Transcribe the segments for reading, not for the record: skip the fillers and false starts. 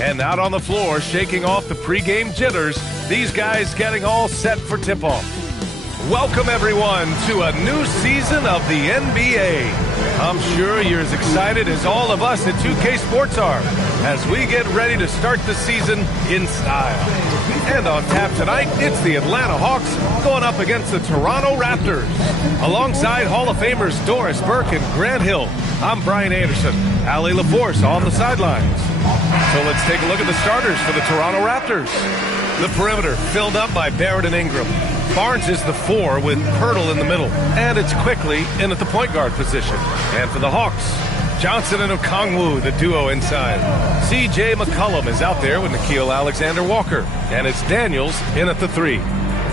And out on the floor, shaking off the pregame jitters, these guys getting all set for tip-off. Welcome, everyone, to a new season of the NBA. I'm sure you're as excited as all of us at 2K Sports are as we get ready to start the season in style. And on tap tonight, it's the Atlanta Hawks going up against the Toronto Raptors. Alongside Hall of Famers Doris Burke and Grant Hill, I'm Brian Anderson. Allie LaForce on the sidelines. So let's take a look at the starters for the Toronto Raptors. The perimeter filled up by Barrett and Ingram. Barnes is the 4 with Pirtle in the middle, and it's quickly in at the point guard position. And for the Hawks, Johnson and Okongwu, the duo inside. C.J. McCollum is out there with Nickeil Alexander-Walker, and it's Daniels in at the 3.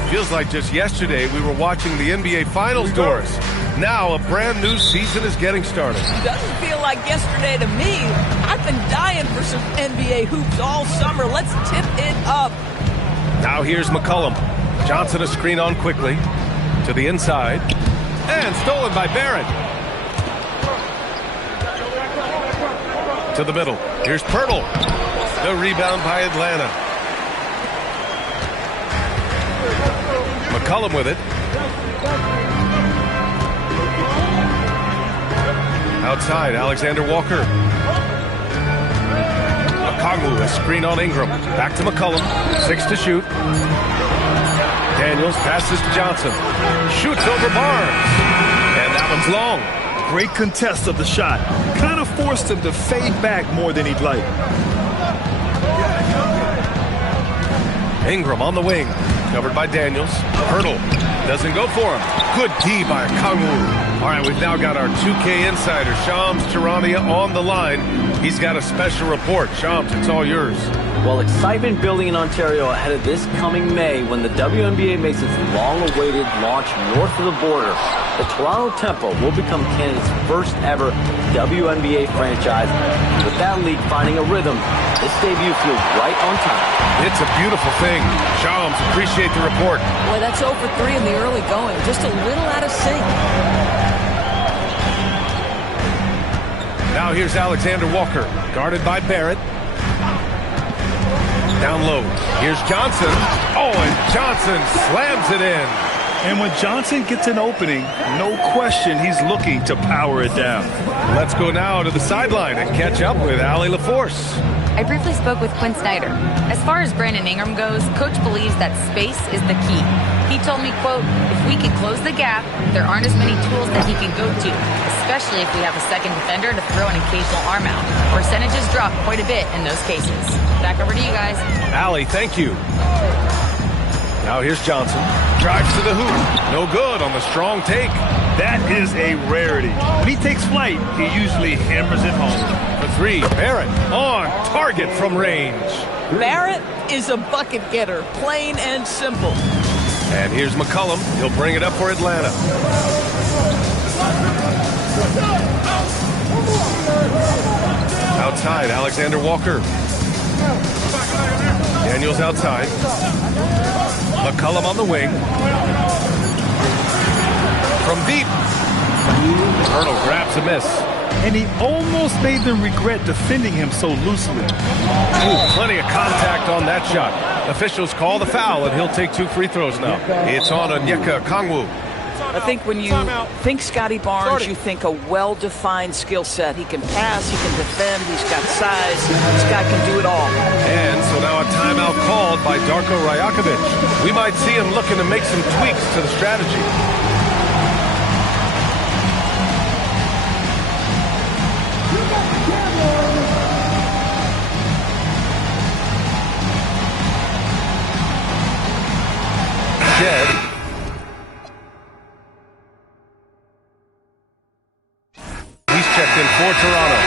Feels like just yesterday we were watching the NBA Finals, Doris. Now a brand new season is getting started. Doesn't feel like yesterday to me. I've been dying for some NBA hoops all summer. Let's tip it up. Now here's McCollum. Johnson a screen on quickly to the inside and stolen by Barrett. To the middle. Here's Pirtle. The rebound by Atlanta. McCollum with it. Outside, Alexander Walker. Okongwu, a screen on Ingram. Back to McCollum. 6 to shoot. Daniels passes to Johnson. Shoots over Barnes. And that one's long. Great contest of the shot. Kind of forced him to fade back more than he'd like. Ingram on the wing. Covered by Daniels. Pirtle doesn't go for him. Good D by Okongwu. All right, we've now got our 2K insider, Shams Charania, on the line. He's got a special report. Shams, it's all yours. Well, excitement building in Ontario ahead of this coming May when the WNBA makes its long-awaited launch north of the border. The Toronto Tempo will become Canada's first ever WNBA franchise. With that league finding a rhythm, this debut feels right on time. It's a beautiful thing. Shams, appreciate the report. Boy, that's 0 for 3 in the early going. Just a little out of sync. Now here's Alexander Walker, guarded by Barrett. Down low. Here's Johnson. Oh, and Johnson slams it in. And when Johnson gets an opening, no question he's looking to power it down. Let's go now to the sideline and catch up with Allie LaForce. I briefly spoke with Quinn Snyder. As far as Brandon Ingram goes, Coach believes that space is the key. He told me, quote, if we can close the gap, there aren't as many tools that he can go to, especially if we have a second defender to throw an occasional arm out. Percentages drop quite a bit in those cases. Back over to you guys. Allie, thank you. Now here's Johnson. Drives to the hoop. No good on the strong take. That is a rarity. When he takes flight, he usually hammers it home. For 3, Barrett on target from range. Barrett is a bucket getter, plain and simple. And here's McCollum. He'll bring it up for Atlanta. Outside, Alexander Walker. Daniels outside. McCollum on the wing. From deep. Pirtle grabs a miss. And he almost made them regret defending him so loosely. Ooh, plenty of contact on that shot. Officials call the foul, and he'll take 2 free throws now. It's on Onyeka Okongwu. I think when you think Scotty Barnes, you think a well-defined skill set. He can pass, he can defend, he's got size. This guy can do it all. And so now a timeout called by Darko Rajakovic. We might see him looking to make some tweaks to the strategy. He's checked in for Toronto.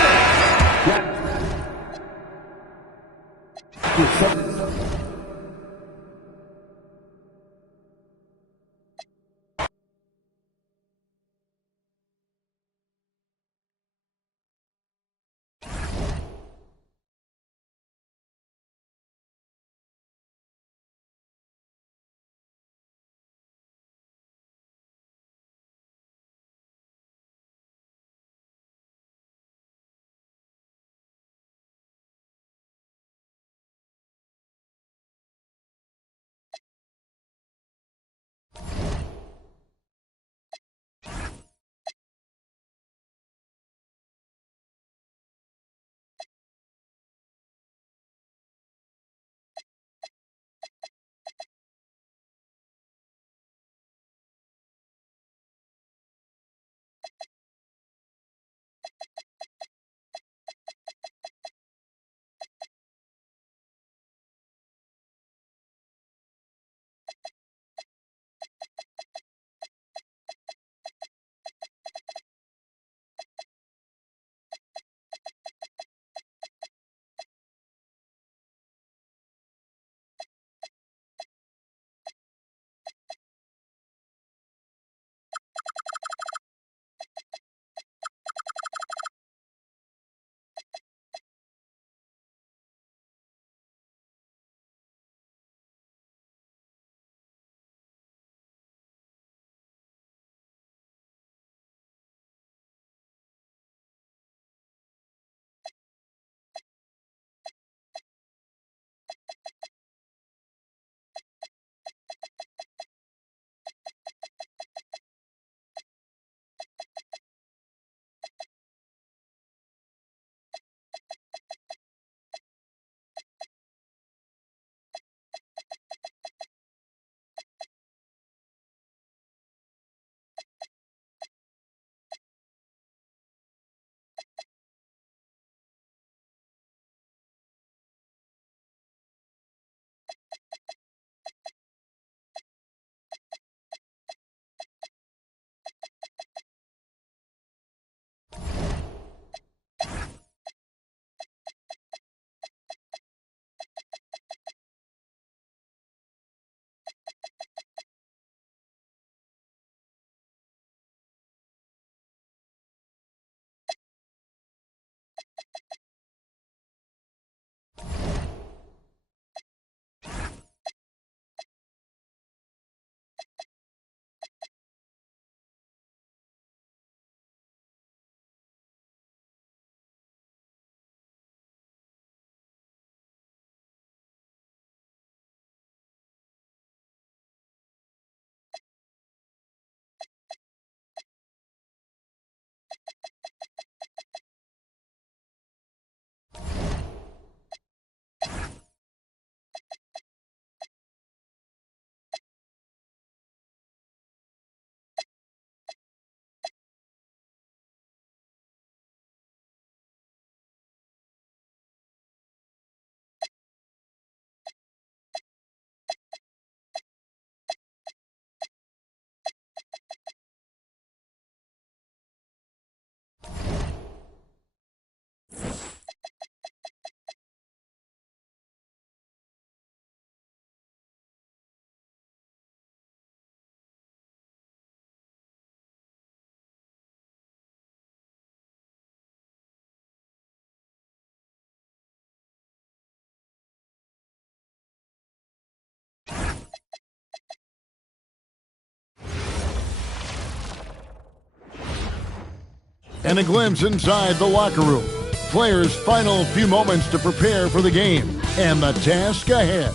and a glimpse inside the locker room. Players' final few moments to prepare for the game and the task ahead.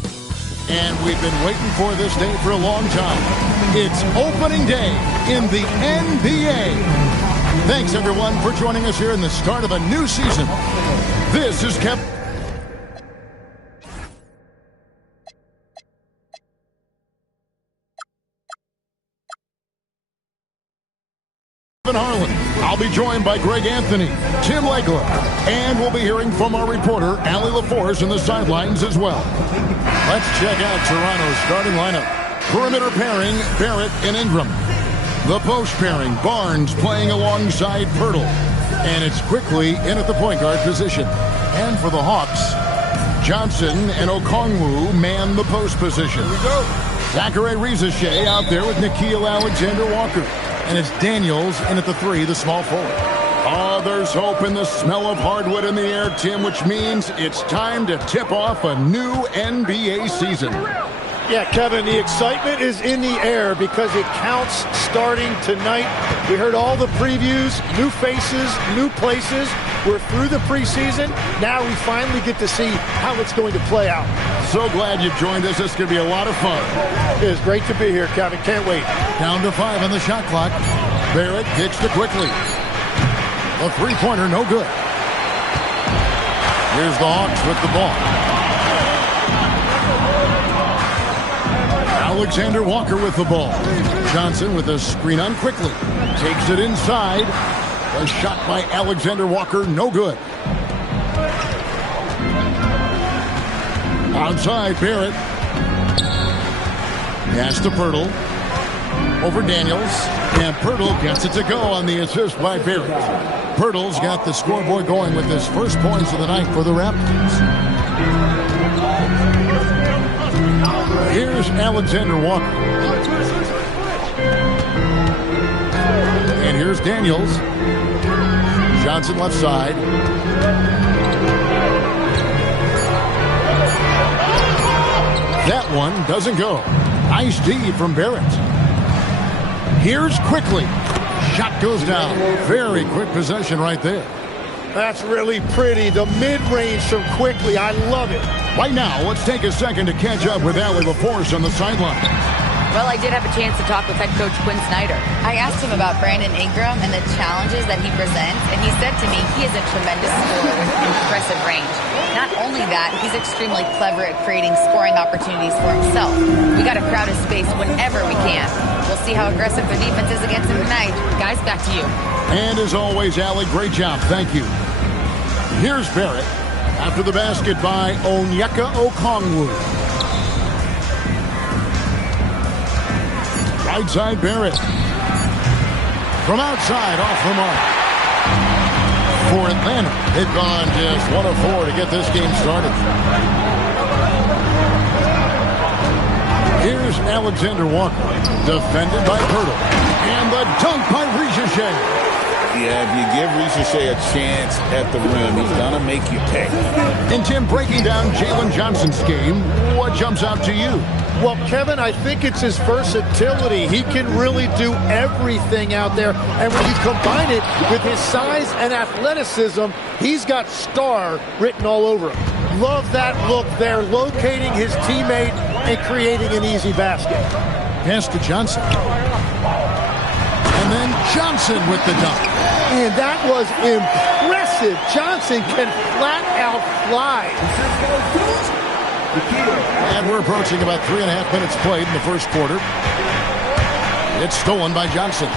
And we've been waiting for this day for a long time. It's opening day in the NBA. Thanks, everyone, for joining us here in the start of a new season. This is Kevin Harlan. I'll be joined by Greg Anthony, Tim Legler, and we'll be hearing from our reporter, Allie LaForce, in the sidelines as well. Let's check out Toronto's starting lineup. Perimeter pairing, Barrett and Ingram. The post pairing, Barnes playing alongside Pirtle. And it's quickly in at the point guard position. And for the Hawks, Johnson and Okongwu man the post position. Here we go. Zachary Rizachet out there with Nickeil Alexander-Walker. And it's Daniels in at the 3, the small forward. Oh, there's hope in the smell of hardwood in the air, Tim, which means it's time to tip off a new NBA season. Yeah, Kevin, the excitement is in the air because it counts starting tonight. We heard all the previews, new faces, new places. We're through the preseason. Now we finally get to see how it's going to play out. So glad you joined us. This is going to be a lot of fun. It is great to be here, Kevin. Can't wait. Down to 5 on the shot clock. Barrett kicks to quickly. A three-pointer, no good. Here's the Hawks with the ball. Alexander Walker with the ball. Johnson with a screen on quickly. Takes it inside. A shot by Alexander Walker, no good. Outside, Barrett. Pass to Pirtle. Over Daniels. And Pirtle gets it to go on the assist by Barrett. Pirtle's got the scoreboard going with his first points of the night for the Raptors. Here's Alexander Walker. And here's Daniels. Johnson left side. That one doesn't go. Nice D from Barrett. Here's quickly. Shot goes down. Very quick possession right there. That's really pretty. The mid-range from quickly. I love it. Right now, let's take a second to catch up with Allie LaForce on the sideline. Well, I did have a chance to talk with head coach Quinn Snyder. I asked him about Brandon Ingram and the challenges that he presents, and he said to me he is a tremendous scorer with impressive range. Not only that, he's extremely clever at creating scoring opportunities for himself. We got to crowd his space whenever we can. We'll see how aggressive the defense is against him tonight. Guys, back to you. And as always, Allie, great job. Thank you. Here's Barrett after the basket by Onyeka Okongwu. Right side, Barrett. From outside, off the mark. For Atlanta, they've gone just 1 of 4 to get this game started. Here's Alexander Walker, defended by Pirtle. And the dunk by Rizachet. Yeah, if you give Rizachet a chance at the rim, he's going to make you pay. And Tim, breaking down Jalen Johnson's game, what jumps out to you? Well, Kevin, I think it's his versatility. He can really do everything out there. And when you combine it with his size and athleticism, he's got star written all over him. Love that look there, locating his teammate and creating an easy basket. Pass to Johnson. And then Johnson with the dunk. And that was impressive. Johnson can flat out fly. And we're approaching about 3.5 minutes played in the first quarter. It's stolen by Johnson.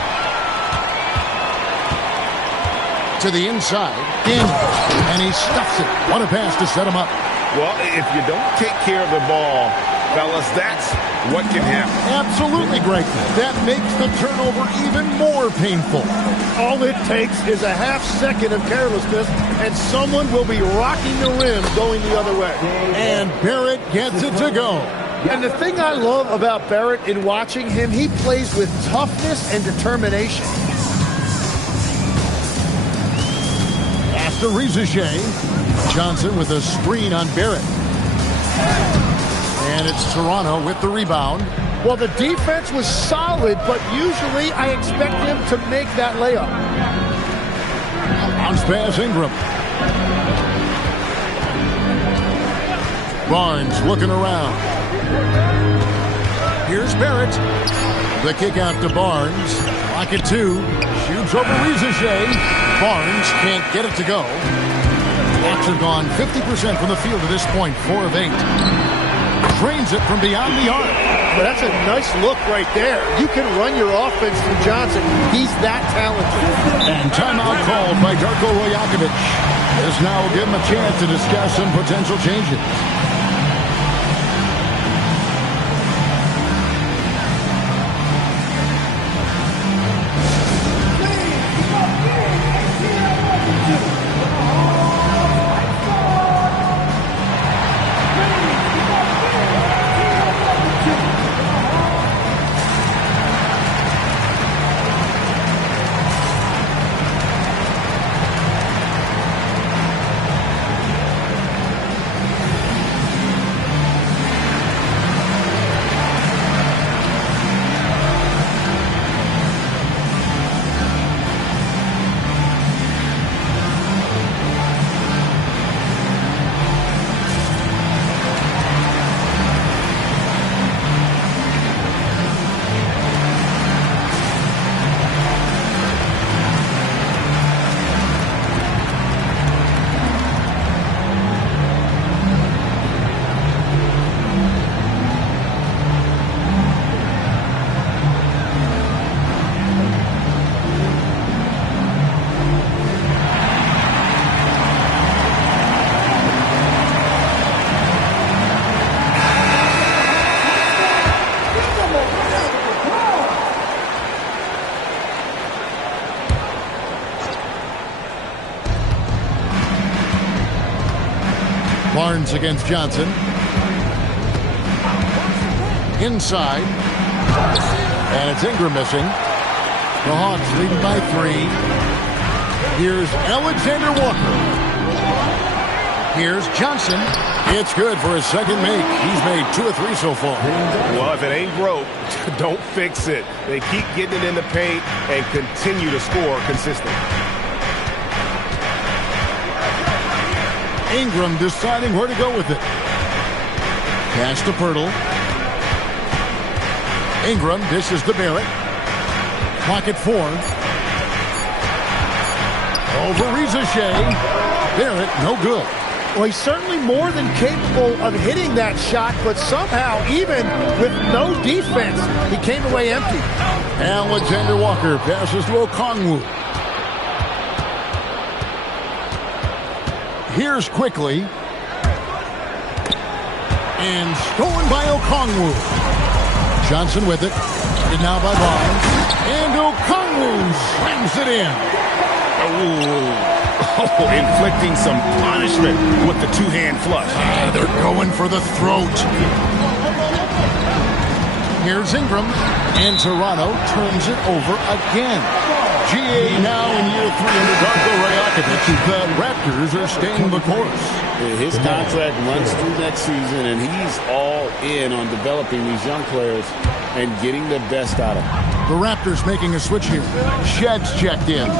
To the inside. And he stuffs it. What a pass to set him up. Well, if you don't take care of the ball, fellas, that's what can happen. Absolutely, Greg. That makes the turnover even more painful. All it takes is a half second of carelessness, and someone will be rocking the rim going the other way. And Barrett gets it to go. And the thing I love about Barrett in watching him, he plays with toughness and determination. After Rizachet, Johnson with a screen on Barrett. And it's Toronto with the rebound. Well, the defense was solid, but usually I expect him to make that layup. Bounce pass Ingram. Barnes looking around. Here's Barrett. The kick out to Barnes. Clock at 2. Shoots over Rizichet. Barnes can't get it to go. Hawks have gone 50% from the field to this point, 4 of 8. Drains it from beyond the arc. But that's a nice look right there. You can run your offense through Johnson. He's that talented. And timeout called by Darko Rajakovic. This now will give him a chance to discuss some potential changes. Barnes against Johnson. Inside. And it's Ingram missing. The Hawks leading by 3. Here's Alexander Walker. Here's Johnson. It's good for his second make. He's made 2 of 3 so far. Well, if it ain't broke, don't fix it. They keep getting it in the paint and continue to score consistently. Ingram deciding where to go with it. Pass to Pirtle. Ingram dishes to Barrett. Clock at 4. Over Rizichet. Barrett, no good. Well, he's certainly more than capable of hitting that shot, but somehow, even with no defense, he came away empty. Alexander Walker passes to Okongwu. Here's quickly. And stolen by Okongwu. Johnson with it. And now by Barnes. And Okongwu slams it in. Oh, inflicting some punishment with the two-hand flush. They're going for the throat. Here's Ingram. And Toronto turns it over again. GA now in year 3 under Darko Rajakovic. The Raptors are staying the course. His contract runs through next season, and he's all in on developing these young players and getting the best out of them. The Raptors making a switch here. Shed's checked in.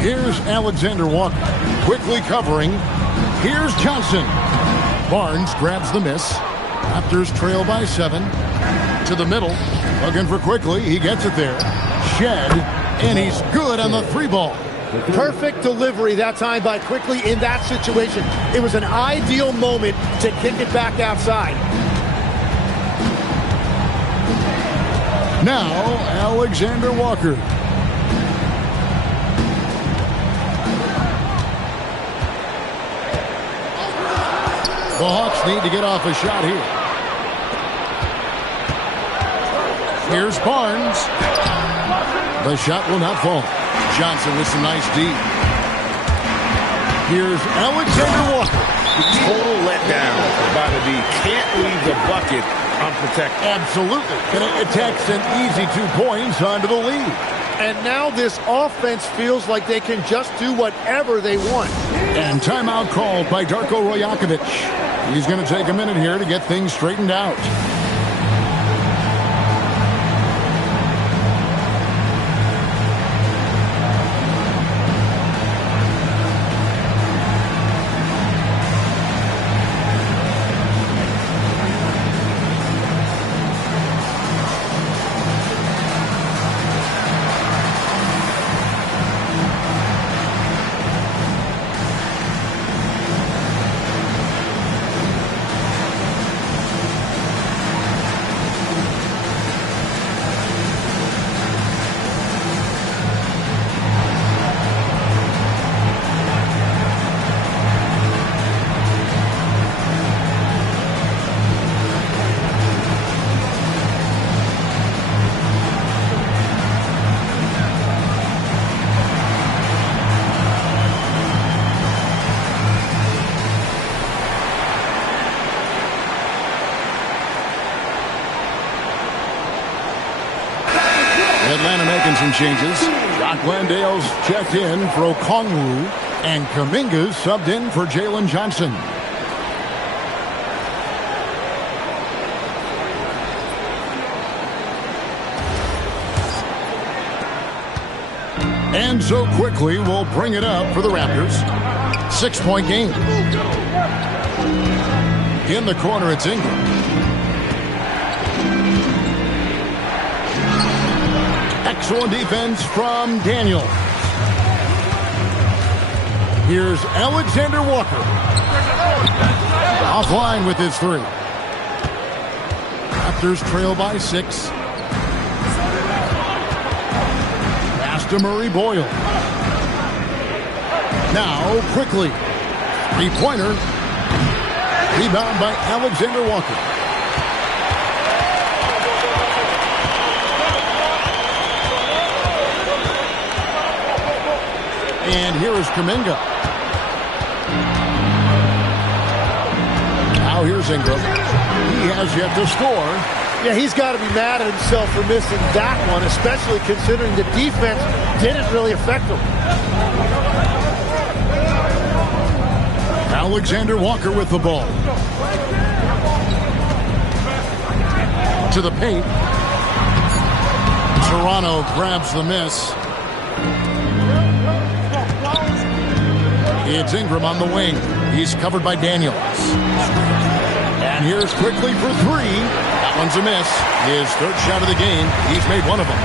Here's Alexander Walker. Quickly covering. Here's Johnson. Barnes grabs the miss. Raptors trail by 7. To the middle. Looking for quickly. He gets it there. Shed. And he's good on the 3-ball. Perfect delivery that time by Quickly in that situation. It was an ideal moment to kick it back outside. Now, Alexander Walker. The Hawks need to get off a shot here. Here's Barnes. The shot will not fall. Johnson with some nice D. Here's Alexander Walker. Total letdown by the D. Can't leave the bucket unprotected. Absolutely. And it takes an easy 2 points onto the lead. And now this offense feels like they can just do whatever they want. And timeout called by Darko Rajakovic. He's going to take a minute here to get things straightened out. making some changes. Doc Landale's checked in for Okongwu, and Kuminga's subbed in for Jalen Johnson. And so quickly we'll bring it up for the Raptors. 6-point game. In the corner, it's Ingram. Excellent defense from Daniel. Here's Alexander Walker. Offline with his 3. Raptors trail by 6. To Murray Boyle. Now, quickly. 3-pointer. Rebound by Alexander Walker. And here is Kuminga. Now here's Ingram. He has yet to score. Yeah, he's got to be mad at himself for missing that one, especially considering the defense didn't really affect him. Alexander Walker with the ball. To the paint. Toronto grabs the miss. It's Ingram on the wing. He's covered by Daniels. And here's quickly for 3. That one's a miss. His third shot of the game. He's made one of them.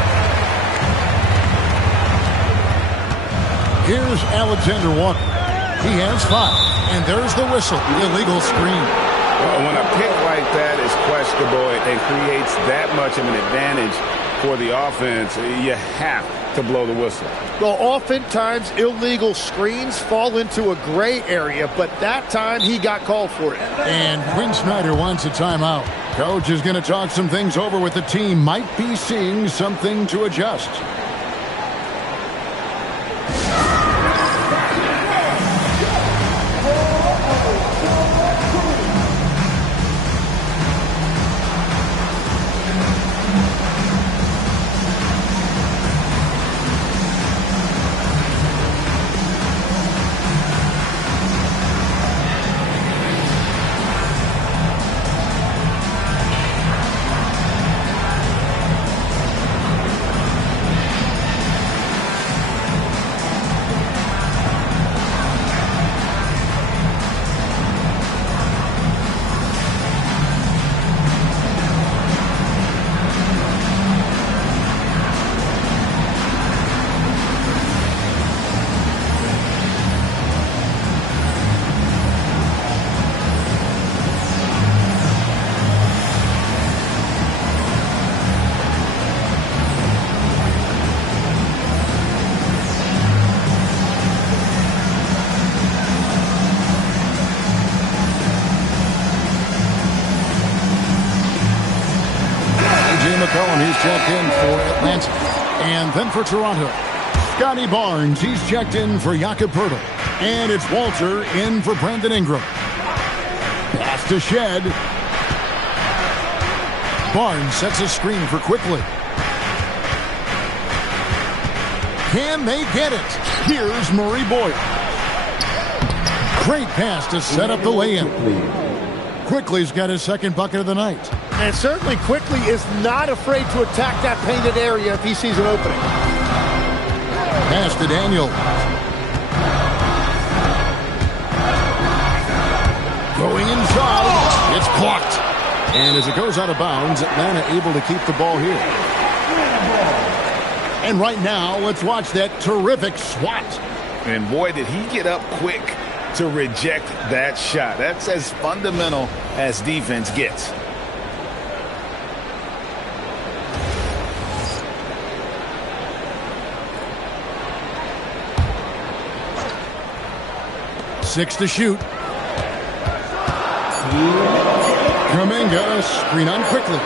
Here's Alexander Walker. He has 5. And there's the whistle. Illegal screen. Well, when a pick like that is questionable and creates that much of an advantage for the offense, you have to blow the whistle. Well, oftentimes illegal screens fall into a gray area, but that time he got called for it. And Quinn Snyder wants a timeout. Coach is going to talk some things over with the team. Might be seeing something to adjust. He's checked in for Atlanta. And then for Toronto, Scotty Barnes. He's checked in for Jakob Poeltl. And it's Walter in for Brandon Ingram. Pass to Shed. Barnes sets a screen for Quickly. Can they get it? Here's Murray Boyle. Great pass to set up the lay-in. Quickly's got his second bucket of the night. And certainly Quickly is not afraid to attack that painted area if he sees an opening. Pass to Daniel. Going inside. It's blocked. And as it goes out of bounds, Atlanta able to keep the ball here. And right now, let's watch that terrific swat. And boy, did he get up quick to reject that shot. That's as fundamental as defense gets. Six to shoot. Kuminga, screen on Quickly.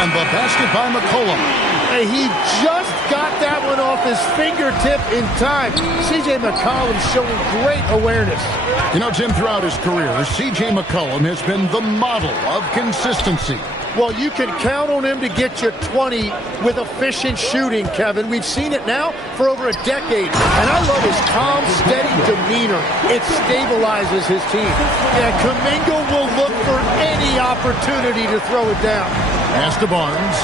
And the basket by McCollum. Hey, he just got that one off his fingertip in time. C.J. McCollum showing great awareness. You know, Jim, throughout his career, C.J. McCollum has been the model of consistency. Well, you can count on him to get you 20 with efficient shooting, Kevin. We've seen it now for over a decade. And I love his calm, steady demeanor. It stabilizes his team. And Kuminga will look for any opportunity to throw it down. Pass to Barnes.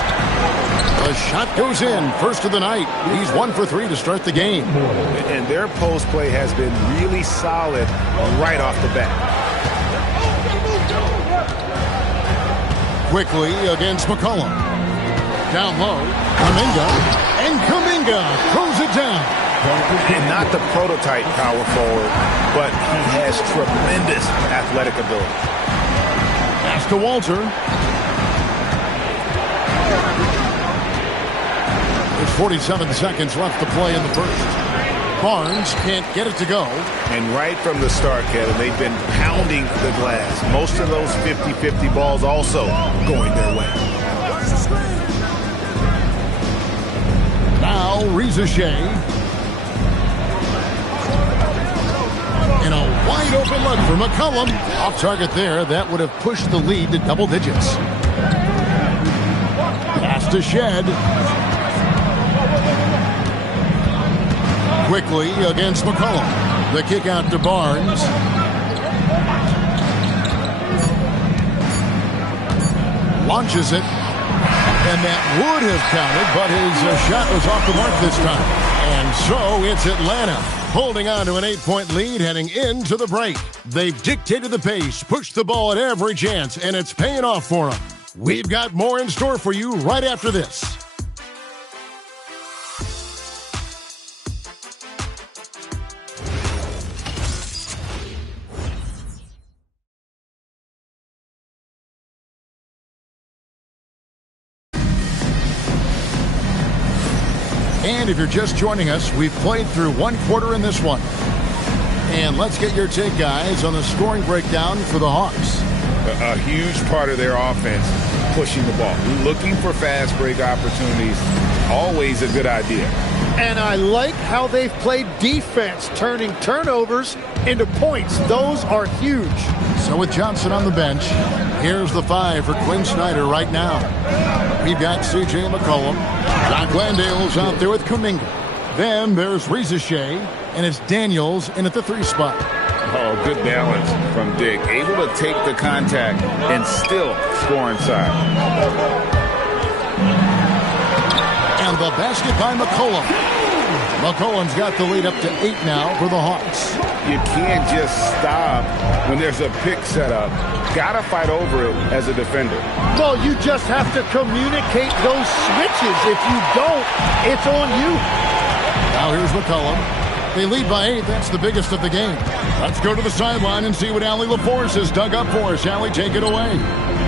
The shot goes in. First of the night. He's 1 for 3 to start the game. And their post play has been really solid right off the bat. Quickly against McCollum. Down low. Kuminga. And Kuminga throws it down. And not the prototype power forward, but he has tremendous athletic ability. Pass to Walter. There's 47 seconds left to play in the first. Barnes can't get it to go. And right from the start, Kevin, they've been pounding the glass. Most of those 50-50 balls also going their way. Now, Reza Shea. And a wide open look for McCollum. Off target there. That would have pushed the lead to double digits. Pass to Shed. Quickly against McCollum. The kick out to Barnes. Launches it. And that would have counted, but his shot was off the mark this time. And so it's Atlanta holding on to an 8-point lead heading into the break. They've dictated the pace, pushed the ball at every chance, and it's paying off for them. We've got more in store for you right after this. And if you're just joining us, we've played through one quarter in this one. And let's get your take, guys, on the scoring breakdown for the Hawks. A huge part of their offense, pushing the ball. Looking for fast break opportunities, always a good idea. And I like how they've played defense, turning turnovers into points. Those are huge. So with Johnson on the bench, here's the 5 for Quinn Snyder right now. We've got C.J. McCollum. Doc Landale's out there with Kuminga. Then there's Reza Shea, and it's Daniels in at the 3 spot. Oh, good balance from Dick. Able to take the contact and still score inside. And the basket by McCollum. McCollum's got the lead up to 8 now for the Hawks. You can't just stop when there's a pick set up. Gotta fight over it as a defender. Well, you just have to communicate those switches. If you don't, it's on you. Now here's McCollum. They lead by 8. That's the biggest of the game. Let's go to the sideline and see what Allie LaForce has dug up for us. Allie, take it away.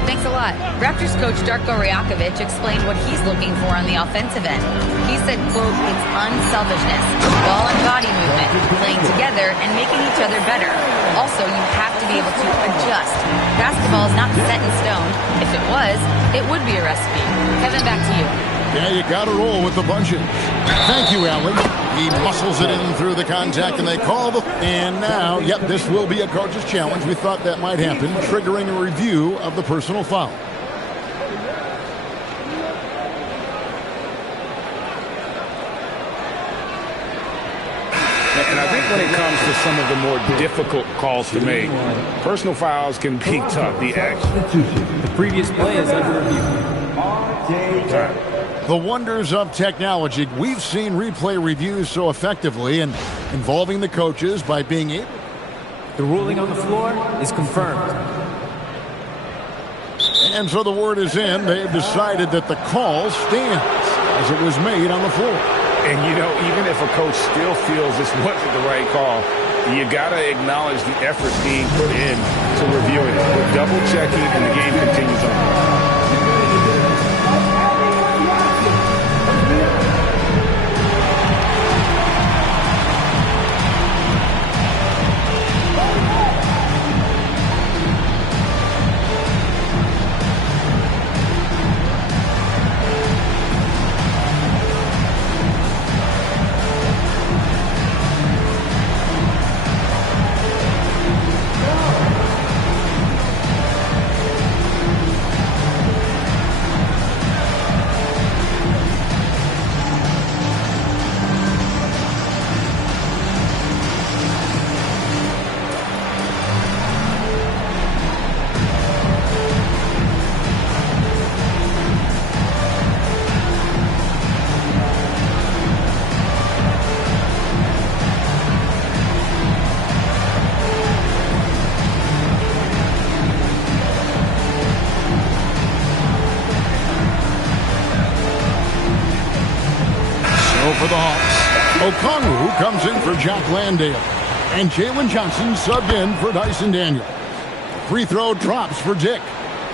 Thanks a lot. Raptors coach Darko Rajakovic explained what he's looking for on the offensive end. He said, quote, it's unselfishness, ball and body movement, playing together and making each other better. Also, you have to be able to adjust. Basketball is not set in stone. If it was, it would be a recipe. Kevin, back to you. Yeah, you got to roll with the bunches. Thank you, Allie. He muscles it in through the contact, and they call the... And now, yep, this will be a coach's challenge. We thought that might happen, triggering a review of the personal foul. And I think when it comes to some of the more difficult calls to make, personal fouls can be tough. The action. The previous play is under review. The wonders of technology. We've seen replay reviews so effectively and involving the coaches by being able. The ruling on the floor is confirmed. And so the word is in. They've decided that the call stands as it was made on the floor. And, you know, even if a coach still feels this wasn't the right call, you got to acknowledge the effort being put in to reviewing it. We're double checking, and the game continues on. Okongwu comes in for Jack Landale. And Jalen Johnson subbed in for Dyson Daniels. Free throw drops for Dick.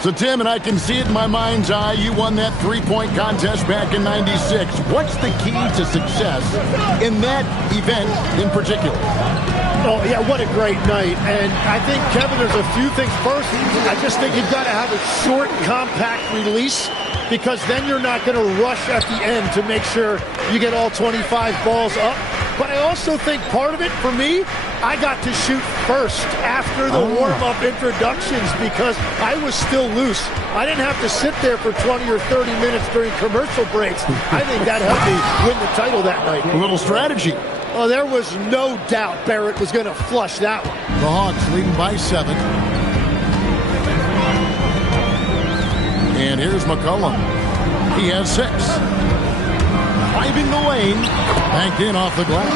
So, Tim, and I can see it in my mind's eye, you won that three-point contest back in '96. What's the key to success in that event in particular? Oh, yeah, what a great night. And I think, Kevin, there's a few things. First, I just think you've got to have a short, compact release, because then you're not going to rush at the end to make sure you get all 25 balls up. But I also think part of it, for me, I got to shoot first after the warm-up introductions because I was still loose. I didn't have to sit there for 20 or 30 minutes during commercial breaks. I think that helped me win the title that night. A little strategy. Oh, there was no doubt Barrett was going to flush that one. The Hawks leading by 7. And here's McCollum. He has 6. Driving the lane. Banked in off the glass.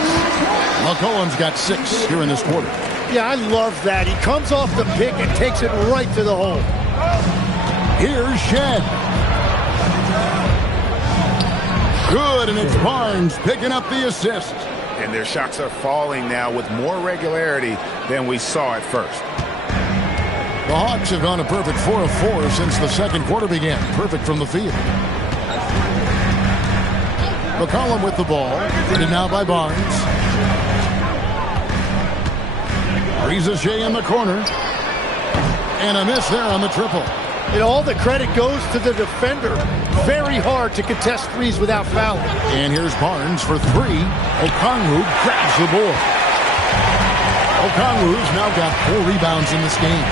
McCollum's got 6 here in this quarter. Yeah, I love that. He comes off the pick and takes it right to the hole. Here's Shed. Good, and it's Barnes picking up the assist. And their shots are falling now with more regularity than we saw at first. The Hawks have gone a perfect 4 of 4 since the second quarter began. Perfect from the field. McCollum with the ball. Fitted now by Barnes. Reza Shea in the corner. And a miss there on the triple. And all the credit goes to the defender. Very hard to contest threes without fouling. And here's Barnes for 3. Okongwu grabs the board. Okongwu's now got 4 rebounds in this game.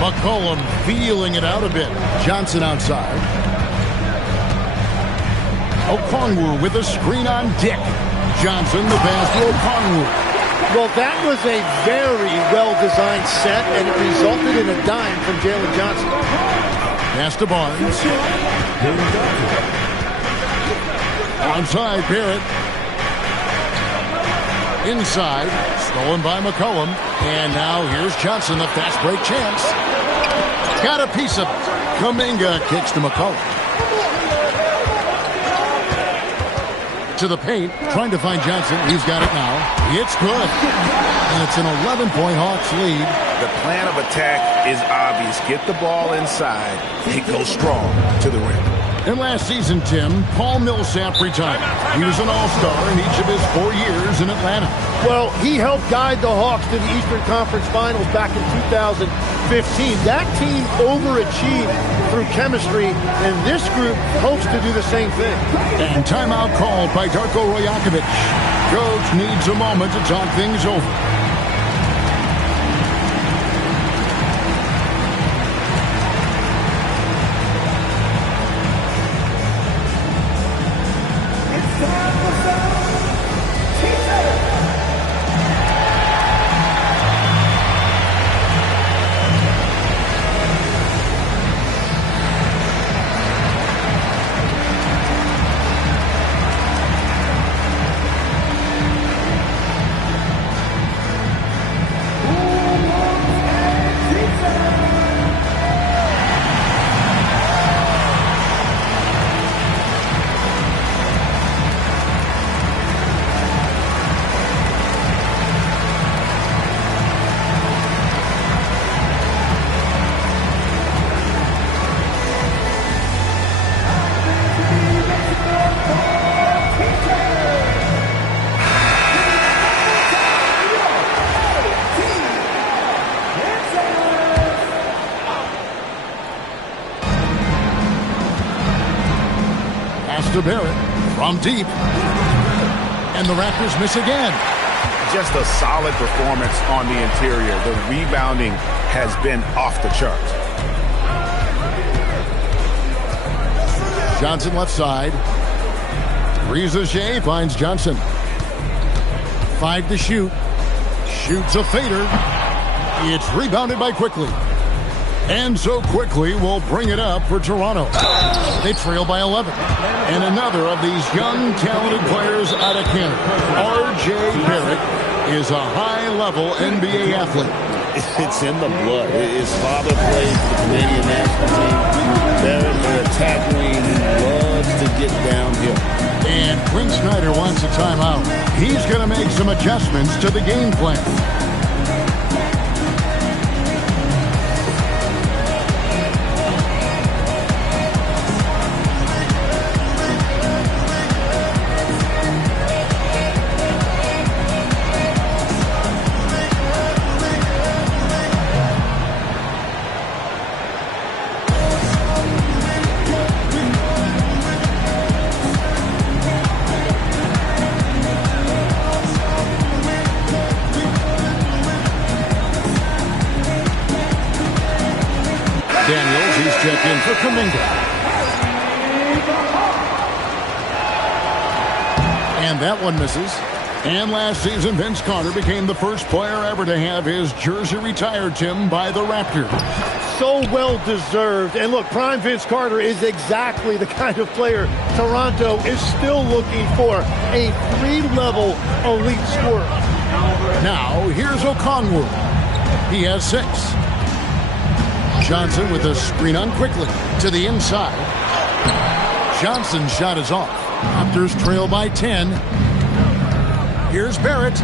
McCollum feeling it out a bit. Johnson outside. Okongwu with a screen on Dick. Johnson the pass to Okongwu. Well, that was a very well-designed set, and it resulted in a dime from Jalen Johnson. Pass to Barnes. Onside, Barrett. Inside, stolen by McCollum. And now here's Johnson, the fast break chance. Got a piece of it. Kuminga kicks to McCollum. To the paint, trying to find Johnson. He's got it now. It's good. And it's an 11-point Hawks lead. The plan of attack is obvious. Get the ball inside. He goes strong to the rim. And last season, Tim, Paul Millsap retired. He was an all-star in each of his 4 years in Atlanta. Well, he helped guide the Hawks to the Eastern Conference Finals back in 2015. That team overachieved through chemistry, and this group hopes to do the same thing. And timeout called by Darko Rajakovic. Coach needs a moment to talk things over. To Barrett from deep. And the Raptors miss again. Just a solid performance on the interior. The rebounding has been off the charts. Johnson left side. Reza Shea finds Johnson. 5 to shoot. Shoots a fader. It's rebounded by Quickly. And so Quickly will bring it up for Toronto. They trail by 11. And another of these young, talented players out of Canada. R.J. Barrett is a high-level NBA athlete. It's in the blood. His father played for the Canadian national team. Barrett, an attack wing, he loves to get downhill. And Quinn Snyder wants a timeout. He's going to make some adjustments to the game plan. Daniels, he's checked in for Kuminga. And that one misses. And last season, Vince Carter became the first player ever to have his jersey retired, Tim, by the Raptors. So well deserved. And look, prime Vince Carter is exactly the kind of player Toronto is still looking for. A three-level elite scorer. Now, here's Okongwu. He has 6. Johnson with a screen on quickly to the inside. Johnson's shot is off. Raptors trail by 10. Here's Barrett.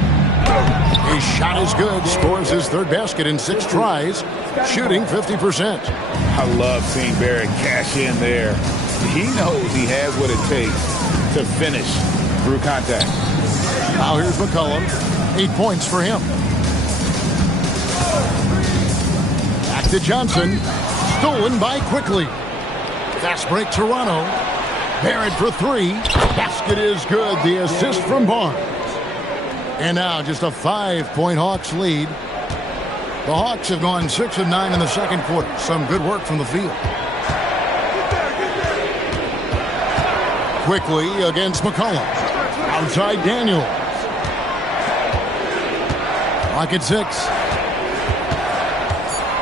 His shot is good. Scores his 3rd basket in 6 tries. Shooting 50%. I love seeing Barrett cash in there. He knows he has what it takes to finish through contact. Now here's McCollum. 8 points for him. Back to Johnson. Stolen by Quickly. Fast break Toronto. Barrett for 3. Basket is good. The assist from Barnes. And now just a 5-point Hawks lead. The Hawks have gone 6 of 9 in the second quarter. Some good work from the field. Quickly against McCollum. Outside Daniels. Rocket 6.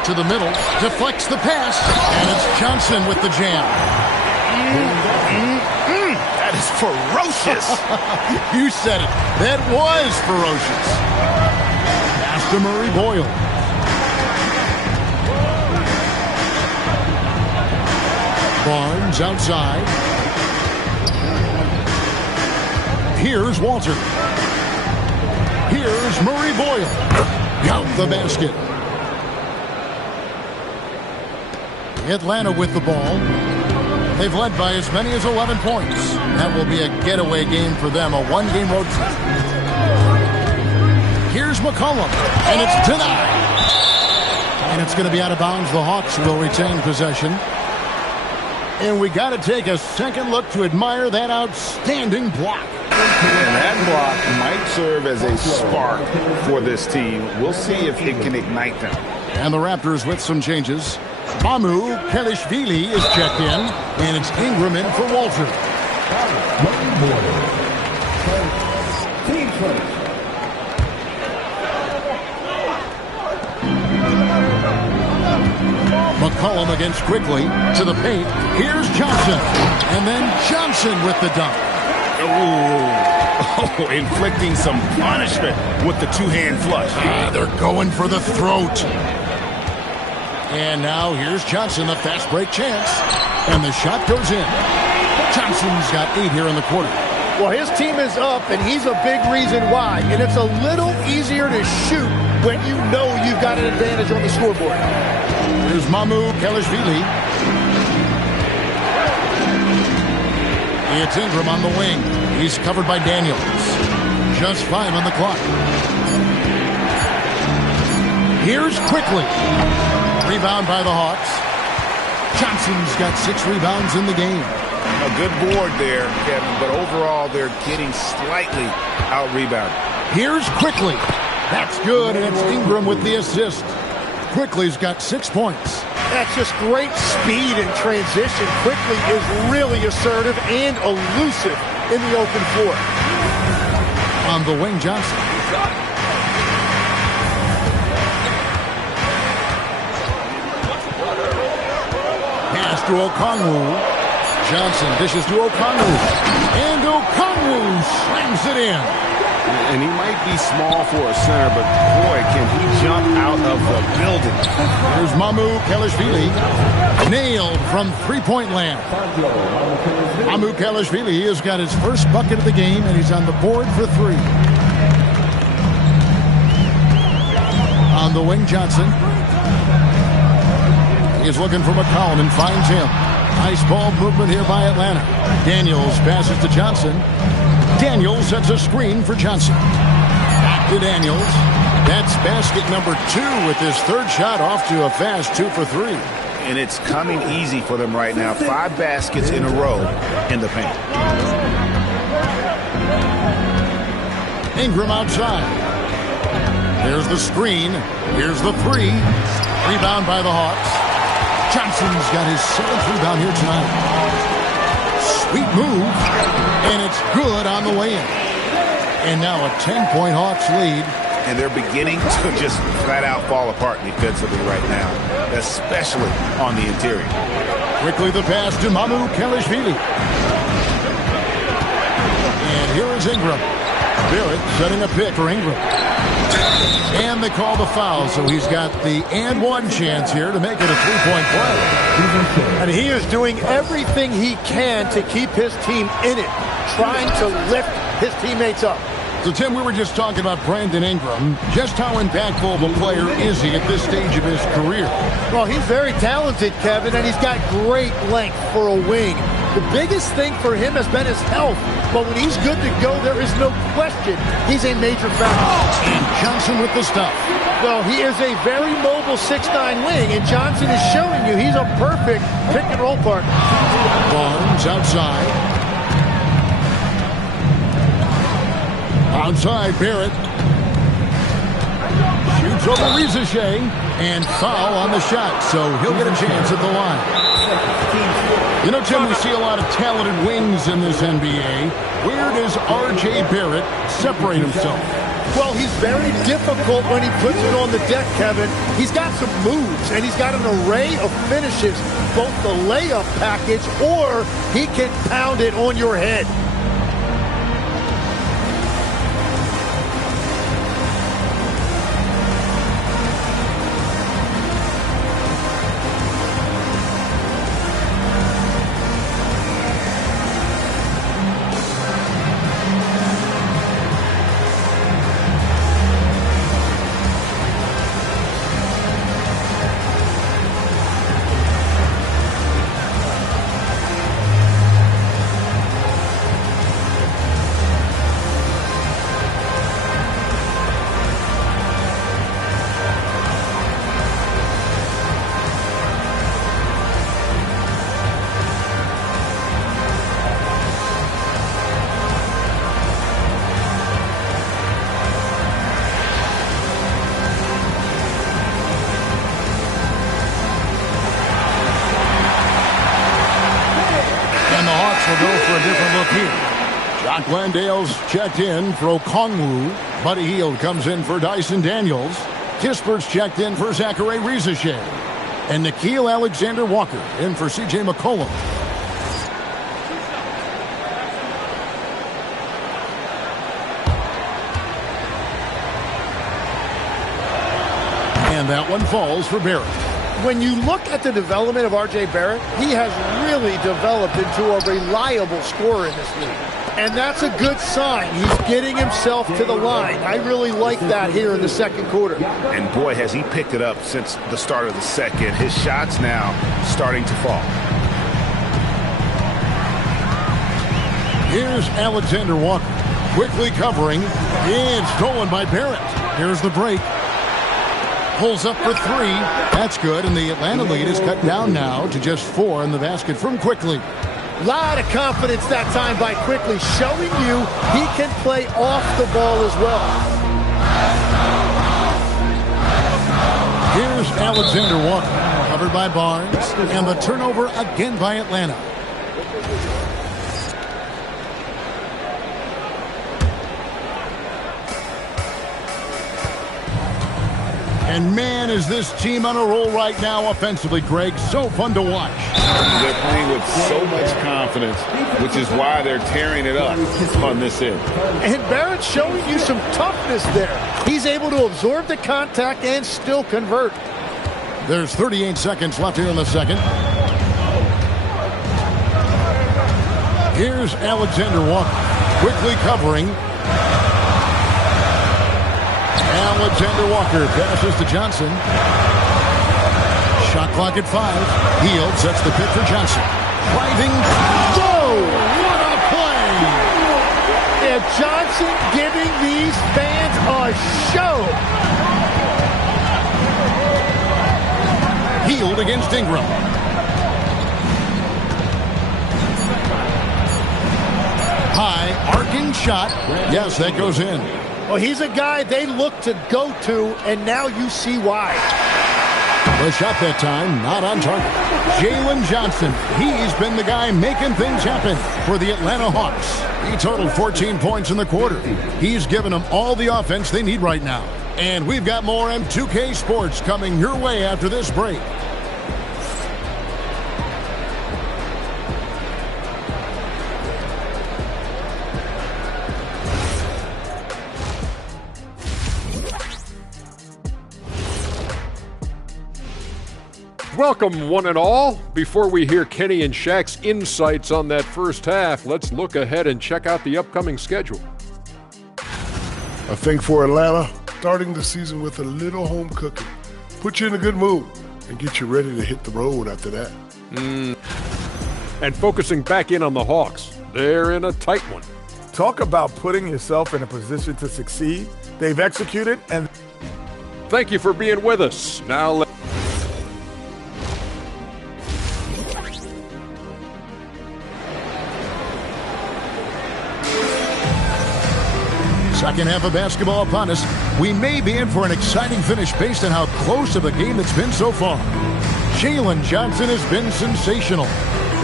To the middle. Deflects the pass. And it's Johnson with the jam. That is ferocious. You said it. That was ferocious. Pass to Murray Boyle. Barnes outside. Here's Walter. Here's Murray Boyle. Out the basket. Atlanta with the ball. They've led by as many as 11 points. That will be a getaway game for them, a one-game road trip. Here's McCollum, and it's denied. And it's going to be out of bounds. The Hawks will retain possession. And we got to take a second look to admire that outstanding block. And that block might serve as a spark for this team. We'll see if it can ignite them. And the Raptors with some changes. Mamu Kelishvili is checked in, and it's Ingram in for Walter. McCollum against Quickly to the paint. Here's Johnson, and then Johnson with the dunk. Oh, inflicting some punishment with the two-hand flush. They're going for the throat. And now here's Johnson, the fast break chance. And the shot goes in. Johnson's got 8 here in the quarter. Well, his team is up, and he's a big reason why. And it's a little easier to shoot when you know you've got an advantage on the scoreboard. Here's Mamu Kelishvili. It's Ingram on the wing. He's covered by Daniels. Just 5 on the clock. Here's Quickly. Rebound by the Hawks. Johnson's got 6 rebounds in the game. A good board there, Kevin, but overall they're getting slightly out-rebounded. Here's Quickly. That's good, and it's Ingram with the assist. Quickly's got 6 points. That's just great speed and transition. Quickly is really assertive and elusive in the open floor. On the wing, Johnson. Pass to Okongwu. Johnson dishes to Okongwu. And Okongwu slams it in. And he might be small for a center, but boy, can he jump out of the building. Here's Mamu Kelishvili. Nailed from three-point land. Mamu Kelishvili has got his first bucket of the game, and he's on the board for three. On the wing, Johnson. He is looking for McCollum and finds him. Nice ball movement here by Atlanta. Daniels passes to Johnson. Daniels sets a screen for Johnson. Back to Daniels. That's basket number 2 with his third shot off to a fast 2 for 3. And it's coming easy for them right now. 5 baskets in a row in the paint. Ingram outside. There's the screen. Here's the 3. Rebound by the Hawks. Johnson's got his 7th rebound here tonight. Sweet move. And it's good on the way in. And now a 10-point Hawks lead. And they're beginning to just flat out fall apart defensively right now, especially on the interior. Quickly the pass to Mamu Kelishvili. And here is Ingram. Barrett setting a pick for Ingram. And they call the foul, so he's got the and one chance here to make it a 3-point play. And he is doing everything he can to keep his team in it, trying to lift his teammates up. So, Tim, we were just talking about Brandon Ingram. Just how impactful of a player is he at this stage of his career? Well, he's very talented, Kevin, and he's got great length for a wing. The biggest thing for him has been his health. But when he's good to go, there is no question he's a major factor. And Johnson with the stuff. Well, he is a very mobile 6'9" wing, and Johnson is showing you he's a perfect pick-and-roll partner. Barnes outside. Outside, Barrett. Shoots over Rizichet, and foul on the shot, so he'll get a chance at the line. You know, Tim, we see a lot of talented wings in this NBA. Where does R.J. Barrett separate himself? Well, he's very difficult when he puts it on the deck, Kevin. He's got some moves, and he's got an array of finishes, both the layup package, or he can pound it on your head. Glendale's checked in for Okongwu. Buddy Hield comes in for Dyson Daniels. Kispert's checked in for Zachary Rizichet. And Nickeil Alexander-Walker in for C.J. McCollum. And that one falls for Barrett. When you look at the development of R.J. Barrett, he has really developed into a reliable scorer in this league. And that's a good sign. He's getting himself to the line. I really like that here in the second quarter. And boy, has he picked it up since the start of the second. His shots now starting to fall. Here's Alexander Walker. Quickly covering. And stolen by Barrett. Here's the break. Pulls up for 3. That's good. And the Atlanta lead is cut down now to just 4 in the basket from Quickly. Lot of confidence that time by Quickly, showing you he can play off the ball as well. Here's Alexander Walker, covered by Barnes, and the turnover again by Atlanta. And man, is this team on a roll right now offensively, Greg. So fun to watch. They're playing with so much confidence, which is why they're tearing it up on this end. And Barrett's showing you some toughness there. He's able to absorb the contact and still convert. There's 38 seconds left here in the second. Here's Alexander Walker, quickly covering. Alexander Walker passes to Johnson. Shot clock at 5. Hield sets the pick for Johnson. Driving. Whoa! What a play! And Johnson giving these fans a show. Hield against Ingram. High, arcing shot. Yes, that goes in. Well, he's a guy they look to go to, and now you see why. The shot that time, not on target. Jalen Johnson, he's been the guy making things happen for the Atlanta Hawks. He totaled 14 points in the quarter. He's given them all the offense they need right now. And we've got more M2K Sports coming your way after this break. Welcome, one and all. Before we hear Kenny and Shaq's insights on that first half, let's look ahead and check out the upcoming schedule. I think for Atlanta, starting the season with a little home cooking, put you in a good mood and get you ready to hit the road after that. And focusing back in on the Hawks, they're in a tight one. Talk about putting yourself in a position to succeed. They've executed, and thank you for being with us. Now second half of basketball upon us. We may be in for an exciting finish based on how close of a game it's been so far. Jalen Johnson has been sensational.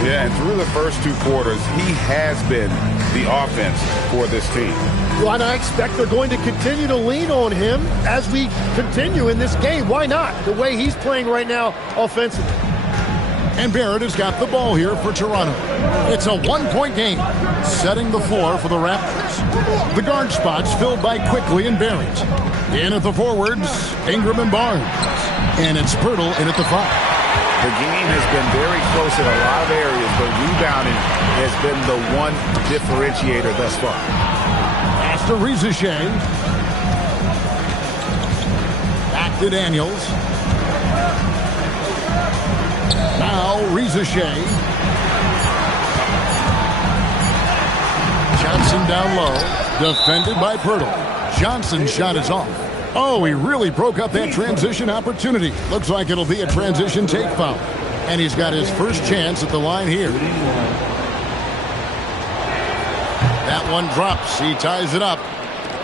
Yeah, and through the first 2 quarters, he has been the offense for this team. Well, and I expect they're going to continue to lean on him as we continue in this game. Why not? The way he's playing right now offensively. And Barrett has got the ball here for Toronto. It's a 1-point game, setting the floor for the Raptors. The guard spots filled by Quickly and Barrett. In at the forwards, Ingram and Barnes. And it's Pirtle in at the 5. The game has been very close in a lot of areas, but rebounding has been the one differentiator thus far. Pass to Rizachet. Back to Daniels. Now Rizachet. Johnson down low. Defended by Pirtle. Johnson's shot is off. Oh, he really broke up that transition opportunity. Looks like it'll be a transition take foul. And he's got his first chance at the line here. That one drops. He ties it up.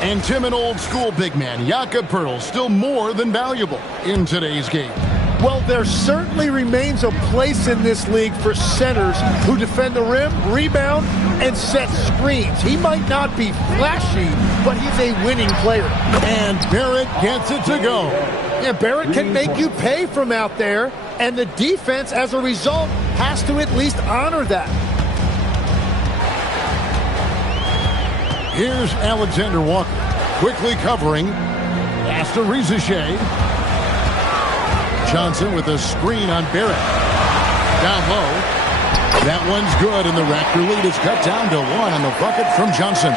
And Tim, an old school big man, Jakob Pirtle, still more than valuable in today's game. Well, there certainly remains a place in this league for centers who defend the rim, rebound, and set screens. He might not be flashy, but he's a winning player. And Barrett gets it to go. Yeah, Barrett can make you pay from out there, and the defense, as a result, has to at least honor that. Here's Alexander Walker, quickly covering. Pass to Rizachet. Johnson with a screen on Barrett. Down low. That one's good, and the Raptor lead is cut down to 1 on the bucket from Johnson.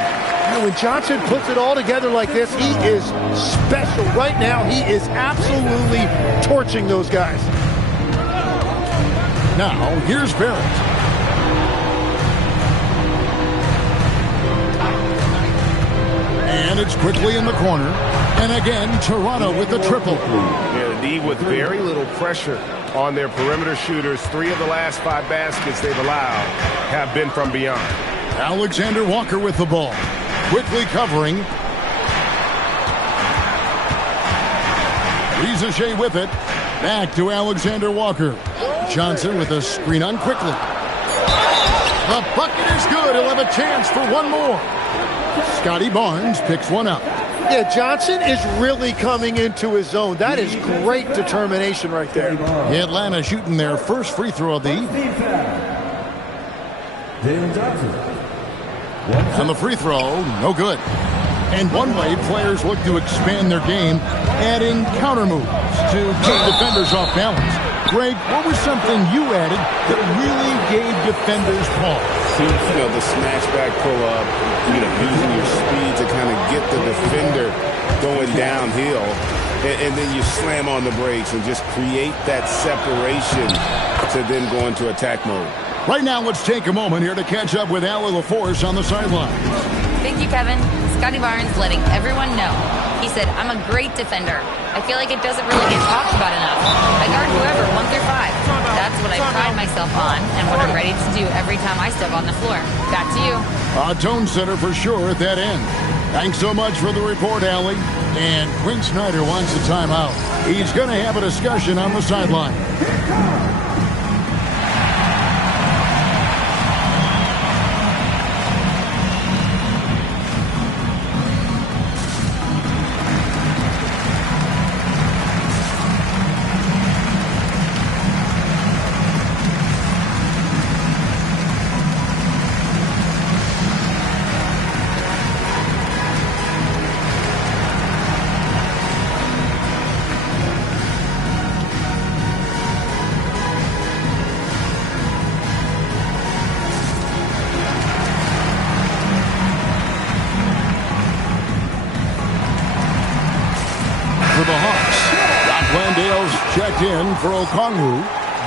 When Johnson puts it all together like this, he is special. Right now, he is absolutely torching those guys. Now, here's Barrett. And it's quickly in the corner. And again, Toronto with the triple. Yeah, the D with very little pressure on their perimeter shooters. 3 of the last 5 baskets they've allowed have been from beyond. Alexander Walker with the ball. Quickly covering. Rizachet with it. Back to Alexander Walker. Johnson with a screen on Quickly. The bucket is good. He'll have a chance for one more. Scotty Barnes picks one up. Yeah, Johnson is really coming into his own. That is great determination right there. Atlanta shooting their first free throw of the evening. And the free throw, no good. And one way players look to expand their game, adding counter moves to keep defenders off balance. Greg, what was something you added that really gave defenders pause? The smashback pull-up, using your speed to kind of get the defender going downhill, and then you slam on the brakes and just create that separation to then go into attack mode. Right now, let's take a moment here to catch up with Allie LaForce on the sideline. Thank you, Kevin. Scotty Barnes letting everyone know. He said, I'm a great defender. I feel like it doesn't really get talked about enough. I guard whoever, 1 through 5. That's what I pride myself on and what I'm ready to do every time I step on the floor. Back to you. A tone setter for sure at that end. Thanks so much for the report, Allie. And Quinn Snyder wants a timeout. He's going to have a discussion on the sideline. Checked in for Okongwu.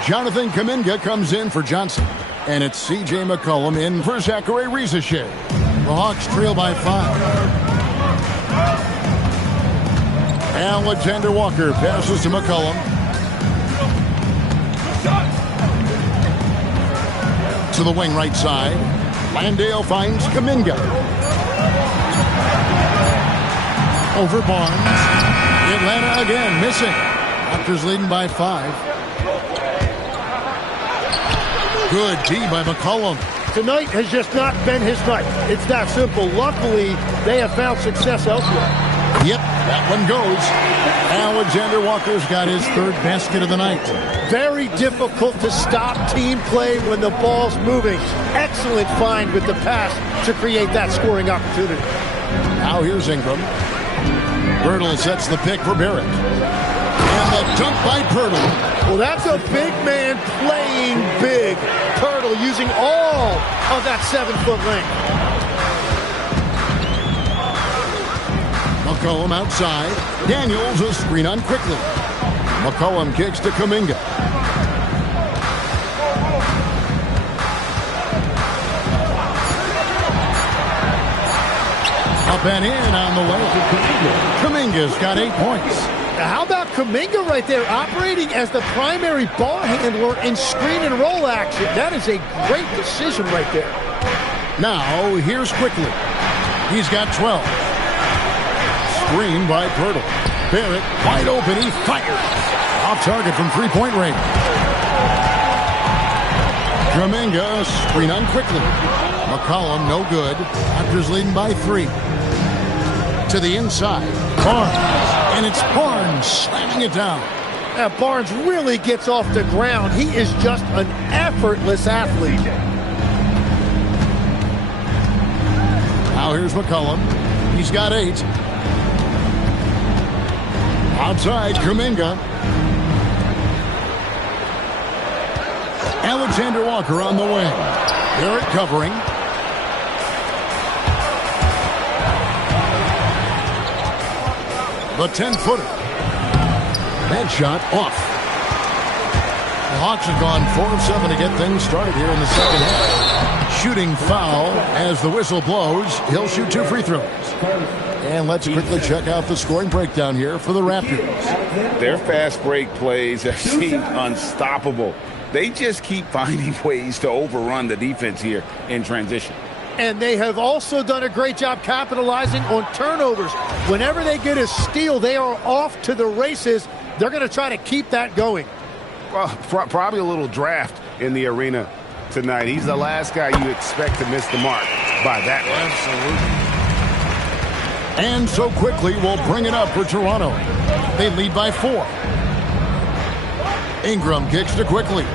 Jonathan Kuminga comes in for Johnson. And it's C.J. McCollum in for Zachary Risacher. The Hawks trail by 5. Alexander Walker passes to McCollum. To the wing right side. Landale finds Kuminga. Over Barnes. Atlanta again missing. Raptors leading by 5. Good D by McCollum. Tonight has just not been his night. It's that simple. Luckily, they have found success elsewhere. Yep, that one goes. Alexander Walker's got his 3rd basket of the night. Very difficult to stop team play when the ball's moving. Excellent find with the pass to create that scoring opportunity. Now here's Ingram. Birtle sets the pick for Barrett. And the dunk by Pirtle. Well, that's a big man playing big. Pirtle using all of that 7-foot length. McCollum outside. Daniels a screen on quickly. McCollum kicks to Kuminga. Up and in on the way for Kuminga. Kuminga's got 8 points. Now, how about Kuminga right there operating as the primary ball handler in screen and roll action? That is a great decision right there. Now, here's Quickly. He's got 12. Screen by Pirtle. Barrett wide open. He fires. Off target from 3-point range. Kuminga screen on Quickly. McCollum no good. Raptors leading by 3. To the inside. Barnes. And it's Barnes slamming it down. Now Barnes really gets off the ground. He is just an effortless athlete. Now here's McCollum. He's got 8. Outside, Kuminga. Alexander Walker on the wing. Barrett covering. The 10-footer. That shot off. The Hawks have gone 4 of 7 to get things started here in the second half. Shooting foul as the whistle blows. He'll shoot 2 free throws. And let's quickly check out the scoring breakdown here for the Raptors. Their fast break plays have seemed unstoppable. They just keep finding ways to overrun the defense here in transition. And they have also done a great job capitalizing on turnovers. Whenever they get a steal, they are off to the races. They're going to try to keep that going. Well, probably a little draft in the arena tonight. He's the last guy you expect to miss the mark by that much. Absolutely. And so quickly will bring it up for Toronto. They lead by 4. Ingram kicks to Quickly.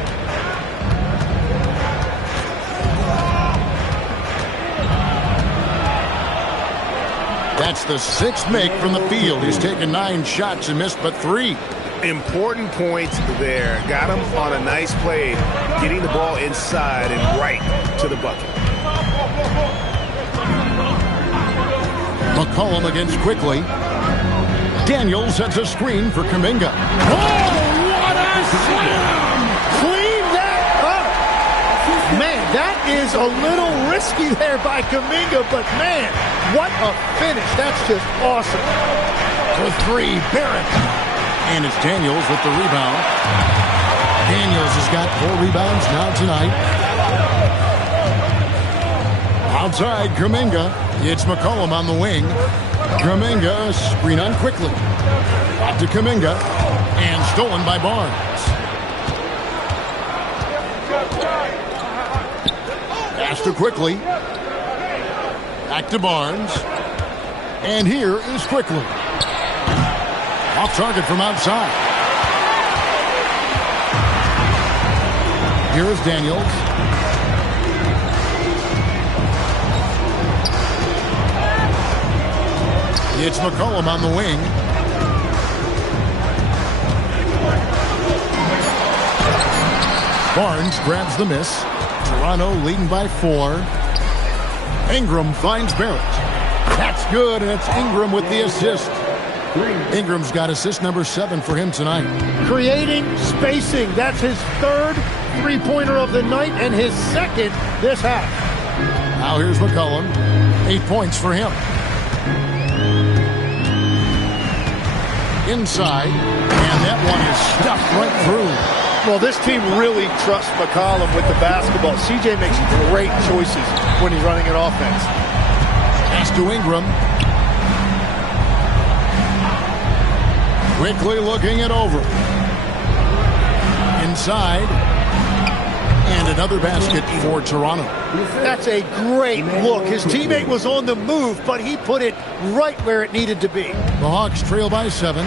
That's the 6th make from the field. He's taken 9 shots and missed but 3. Important points there. Got him on a nice play, getting the ball inside and right to the bucket. McCollum against Quickly. Daniel sets a screen for Kuminga. Oh, what a slam! Clean that up! Man, that is a little risky there by Kuminga, but man, what a finish. That's just awesome. To 3, Barrett. And it's Daniels with the rebound. Daniels has got 4 rebounds now tonight. Outside Kuminga. It's McCollum on the wing. Kuminga screen on Quickly. Back to Kuminga. And stolen by Barnes. Pass to Quickly. Back to Barnes. And here is Quickly. Off target from outside. Here is Daniels. It's McCollum on the wing. Barnes grabs the miss. Toronto leading by 4. Ingram finds Barrett. That's good, and it's Ingram with the assist. Ingram's got assist number 7 for him tonight. Creating spacing. That's his 3rd three-pointer of the night and his 2nd this half. Now here's McCollum. 8 points for him. Inside, and that one is stuffed right through. Well, this team really trusts McCollum with the basketball. CJ makes great choices when he's running an offense. Pass to Ingram. Quickly looking it over. Inside. And another basket for Toronto. That's a great look. His teammate was on the move, but he put it right where it needed to be. The Hawks trail by 7.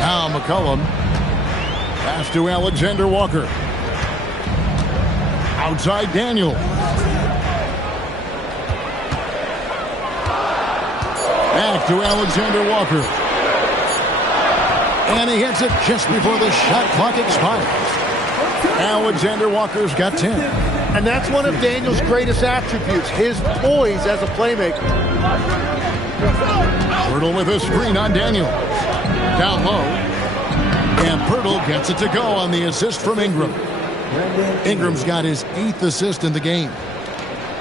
Now McCollum. Pass to Alexander Walker. Outside Daniel. Back to Alexander Walker. And he hits it just before the shot clock expires. Alexander Walker's got 10. And that's one of Daniel's greatest attributes, his poise as a playmaker. Pirtle with a screen on Daniel. Down low. And Pirtle gets it to go on the assist from Ingram. Ingram's got his 8th assist in the game.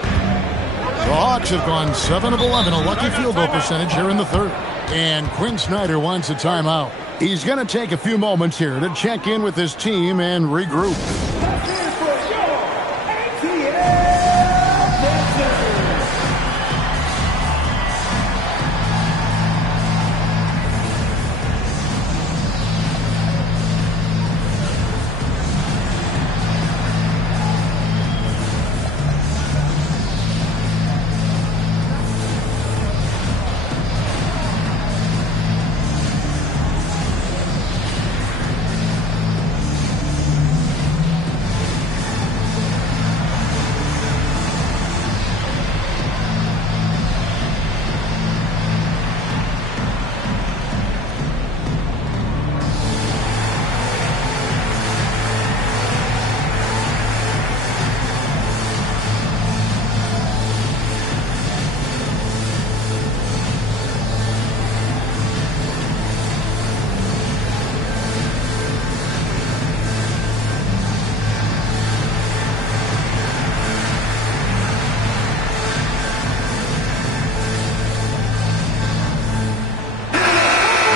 The Hawks have gone 7 of 11, a lucky field goal percentage here in the 3rd. And Quinn Snyder wants a timeout. He's going to take a few moments here to check in with his team and regroup.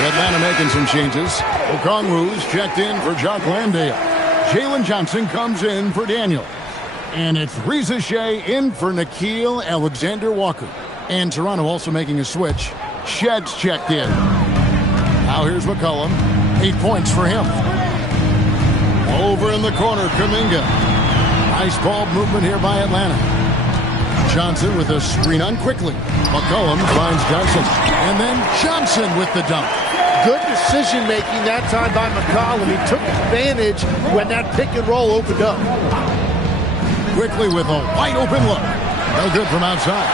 Atlanta making some changes. Okongwu's checked in for Jock Landale. Jalen Johnson comes in for Daniel. And it's Reza Shea in for Nickeil Alexander-Walker. And Toronto also making a switch. Shedd's checked in. Now here's McCollum. 8 points for him. Over in the corner, Kuminga. Nice ball movement here by Atlanta. Johnson with a screen on quickly. McCollum finds Johnson. And then Johnson with the dunk. Good decision making that time by McCollum. He took advantage when that pick and roll opened up. Quickly with a wide open look. No good from outside.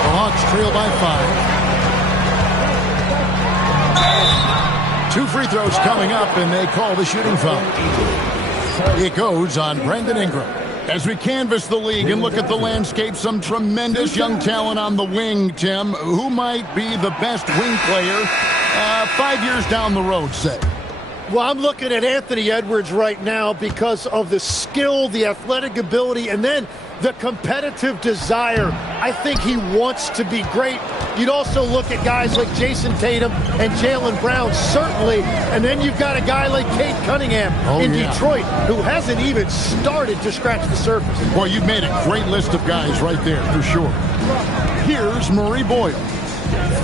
The Hawks trail by 5. 2 free throws coming up, and they call the shooting foul. It goes on Brandon Ingram. As we canvass the league and look at the landscape, some tremendous young talent on the wing, Tim. Who might be the best wing player 5 years down the road, say? Well, I'm looking at Anthony Edwards right now because of the skill, the athletic ability, and then the competitive desire. I think he wants to be great. You'd also look at guys like Jason Tatum and Jaylen Brown, certainly. And then you've got a guy like Cade Cunningham in Detroit, who hasn't even started to scratch the surface. Well, you've made a great list of guys right there, for sure. Here's Murray Boyle.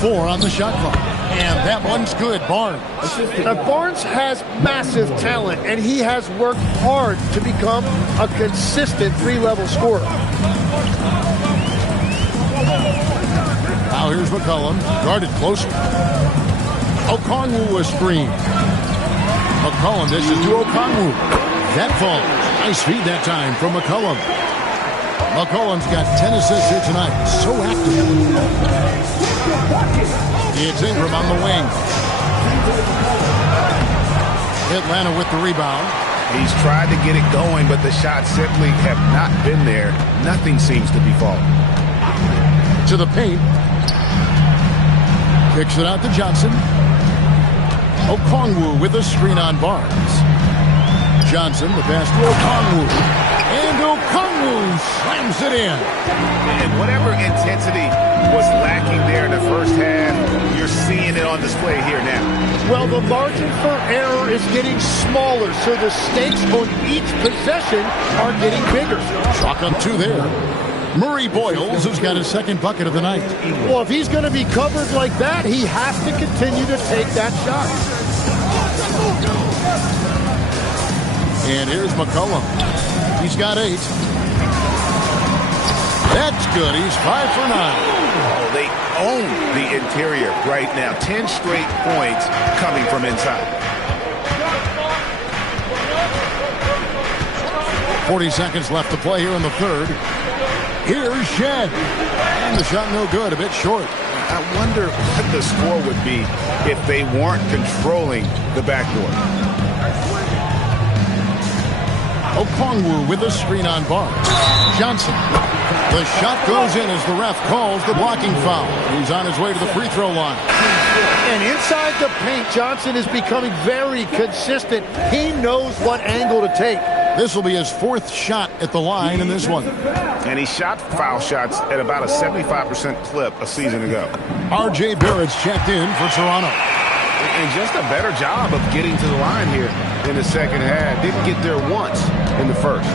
4 on the shot clock. And that one's good. Barnes. Now, Barnes has massive talent, and he has worked hard to become a consistent 3-level scorer. Now here's McCollum, guarded closer. Okongwu a screen. McCollum dishes to Okongwu. That falls. Nice feed that time from McCollum. McCollum's got 10 assists here tonight. So active. It's Ingram on the wing. Atlanta with the rebound. He's tried to get it going, but the shots simply have not been there. Nothing seems to be falling. To the paint. Kicks it out to Johnson. Okongwu with a screen on Barnes. Johnson, the pass to Okongwu. And Okongwu slams it in. And whatever intensity was lacking there in the first half, you're seeing it on display here now. Well, the margin for error is getting smaller, so the stakes on each possession are getting bigger. Chalk up 2 there. Murray Boyles has got his second bucket of the night. Well, if he's going to be covered like that, he has to continue to take that shot. And here's McCollum. He's got 8. That's good. He's 5 for 9. Oh, they own the interior right now. 10 straight points coming from inside. 40 seconds left to play here in the third. Here's Shed. And the shot no good, a bit short. I wonder what the score would be if they weren't controlling the backboard. Okongwu with a screen on Barnes. Johnson. The shot goes in as the ref calls the blocking foul. He's on his way to the free throw line. And inside the paint, Johnson is becoming very consistent. He knows what angle to take. This will be his 4th shot at the line in this one. And he shot foul shots at about a 75% clip a season ago. R.J. Barrett's checked in for Toronto. And just a better job of getting to the line here in the second half. Didn't get there once in the first.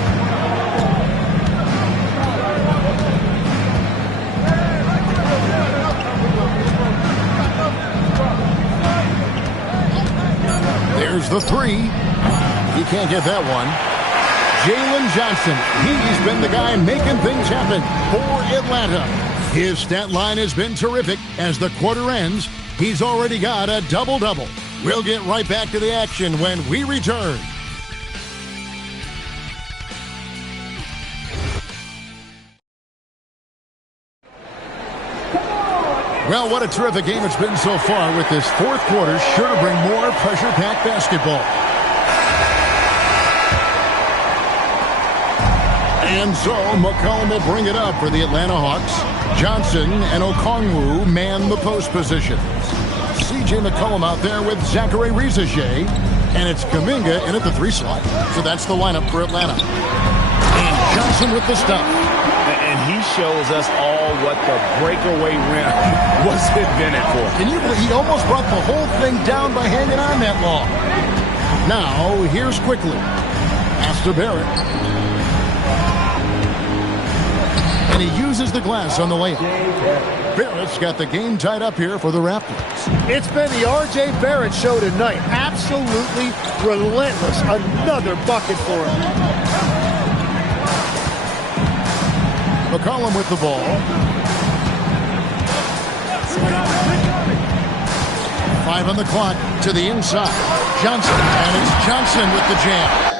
There's the 3. He can't get that one. Jalen Johnson, he's been the guy making things happen for Atlanta. His stat line has been terrific. As the quarter ends, he's already got a double-double. We'll get right back to the action when we return. Well, what a terrific game it's been so far, with this 4th quarter sure to bring more pressure-packed basketball. And so McCollum will bring it up for the Atlanta Hawks. Johnson and Okongwu man the post positions. C.J. McCollum out there with Zachary Rizaje. And it's Kuminga in at the 3 slot. So that's the lineup for Atlanta. And Johnson with the stuff. And he shows us all what the breakaway rim was invented for. Can you believe he almost brought the whole thing down by hanging on that long? Now, here's quickly. Pass to Barrett. And he uses the glass on the layup. Barrett's got the game tied up here for the Raptors. It's been the R.J. Barrett show tonight. Absolutely relentless. Another bucket for him. McCollum with the ball. 5 on the clock to the inside. Johnson, and it's Johnson with the jam.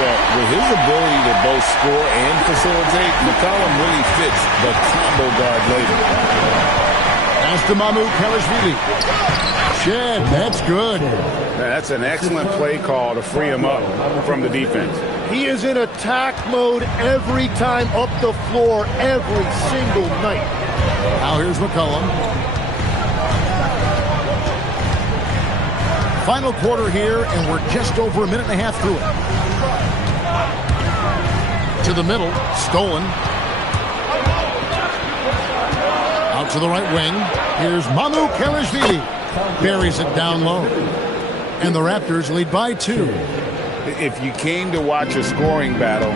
With his ability to both score and facilitate, McCollum really fits the combo guard label. As to Mahmoud Kalashvili. Shed, that's good. That's an excellent play call to free him up from the defense. He is in attack mode every time up the floor, every single night. Now here's McCollum. Final quarter here, and we're just over a minute and a half through it. To the middle, stolen. to the right wing. Here's Manu Kelishvili. Buries it down low. And the Raptors lead by 2. If you came to watch a scoring battle,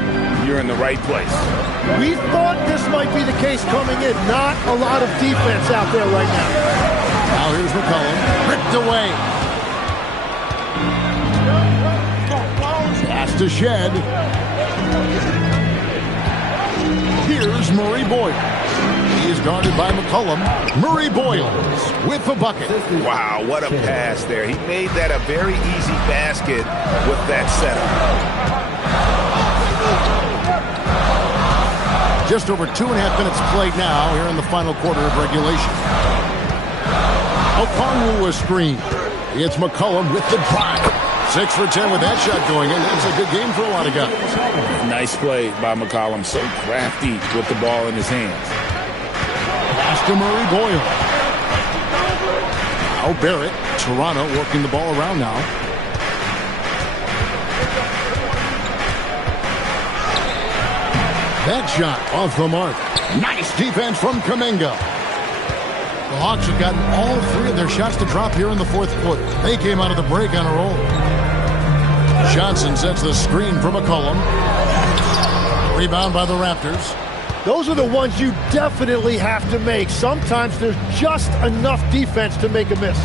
you're in the right place. We thought this might be the case coming in. Not a lot of defense out there right now. Now here's McCollum. Ripped away. Pass to Shed. Here's Murray Boyle. He is guarded by McCollum. Murray Boyles with the bucket. Wow, what a pass there. He made that a very easy basket with that setup. Just over 2.5 minutes played now here in the final quarter of regulation. Okongwu a screen. It's McCollum with the drive. 6 for 10 with that shot going in. That's a good game for a lot of guys. Nice play by McCollum. So crafty with the ball in his hands. Pass to Murray Boyle. Now Barrett. Toronto working the ball around now. That shot off the mark. Nice defense from Kuminga. The Hawks have gotten all 3 of their shots to drop here in the fourth quarter. They came out of the break on a roll. Johnson sets the screen for McCollum. Rebound by the Raptors. Those are the ones you definitely have to make. Sometimes there's just enough defense to make a miss.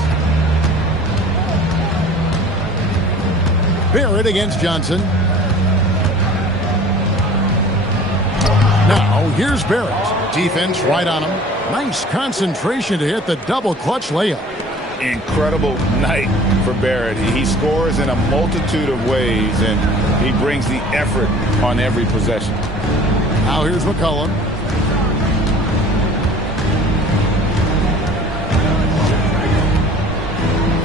Barrett against Johnson. Now, here's Barrett. Defense right on him. Nice concentration to hit the double clutch layup. Incredible night for Barrett. He scores in a multitude of ways, and he brings the effort on every possession. Now here's McCollum.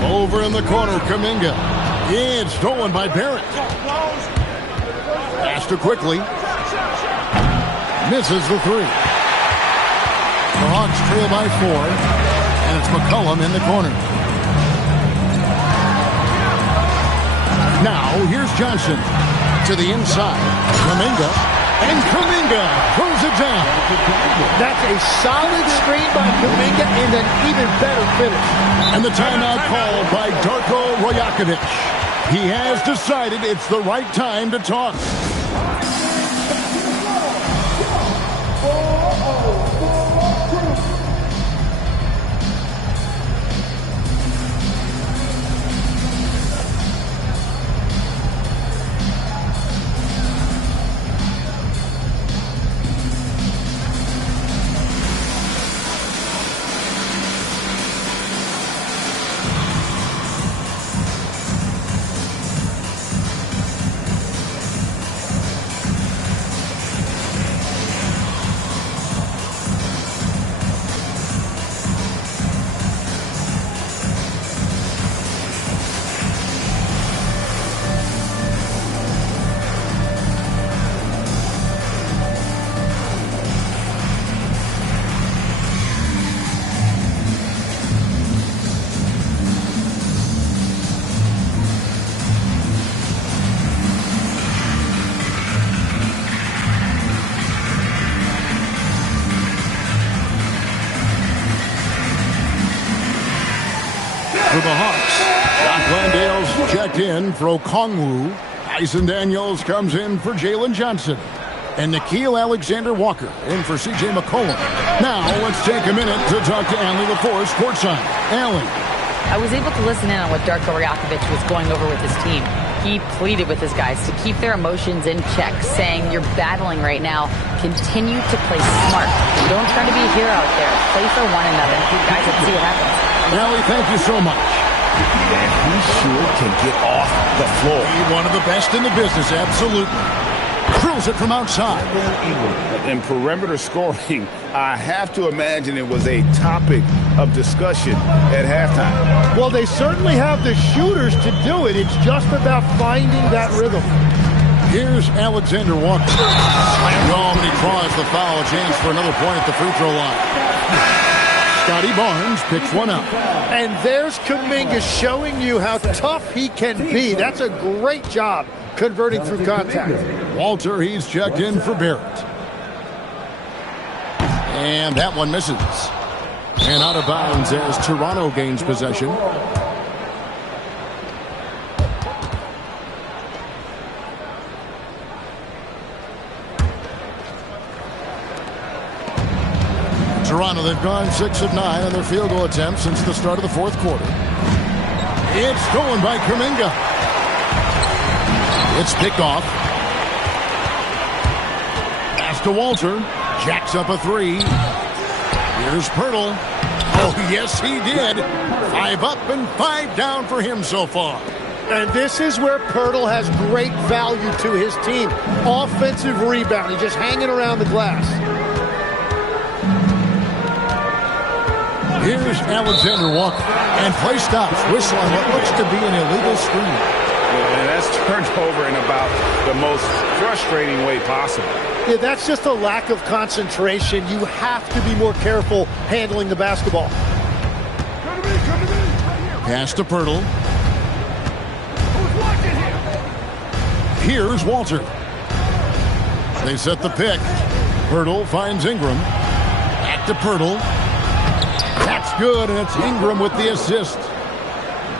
Over in the corner, Kuminga. It's stolen by Barrett. Faster quickly. Misses the 3. The Hawks trail by 4. And it's McCollum in the corner. Now, here's Johnson. To the inside. Kuminga. And Kuminga throws it down. That's a solid screen by Kuminga and an even better finish. And the timeout called by Darko Rajakovic. He has decided it's the right time to talk. For the Hawks, Doc Landale's checked in for Okongwu. Tyson Daniels comes in for Jalen Johnson. And Nickeil Alexander-Walker in for C.J. McCollum. Now, let's take a minute to talk to Allie LaForce, courtside. Allie. I was able to listen in on what Darko Rajakovic was going over with his team. He pleaded with his guys to keep their emotions in check, saying, you're battling right now. Continue to play smart. Don't try to be a hero out there. Play for one another. Guys, let's see what happens. Allie, thank you so much. And he sure can get off the floor. One of the best in the business, absolutely. Drills it from outside. In perimeter scoring, I have to imagine it was a topic of discussion at halftime. Well, they certainly have the shooters to do it. It's just about finding that rhythm. Here's Alexander Walker. Slammed home, and he draws the foul. Chance for another point at the free throw line. Scotty Barnes picks one up. And there's Kuminga showing you how tough he can be. That's a great job converting through contact. Walter, he's checked in for Barrett. And that one misses. And out of bounds as Toronto gains possession. Toronto, they've gone 6 of 9 on their field goal attempts since the start of the fourth quarter. It's stolen by Kuminga. It's picked off. Pass to Walter. Jacks up a 3. Here's Pirtle. Oh, yes, he did. 5 up and 5 down for him so far. And this is where Pirtle has great value to his team. Offensive rebounding, just hanging around the glass. Here's Alexander Walker. And play stops. Whistle on what looks to be an illegal screen. And that's turned over in about the most frustrating way possible. Yeah, that's just a lack of concentration. You have to be more careful handling the basketball. Pass to Pirtle. Here's Walter. They set the pick. Pirtle finds Ingram. Back to Pirtle. That's good, and it's Ingram with the assist.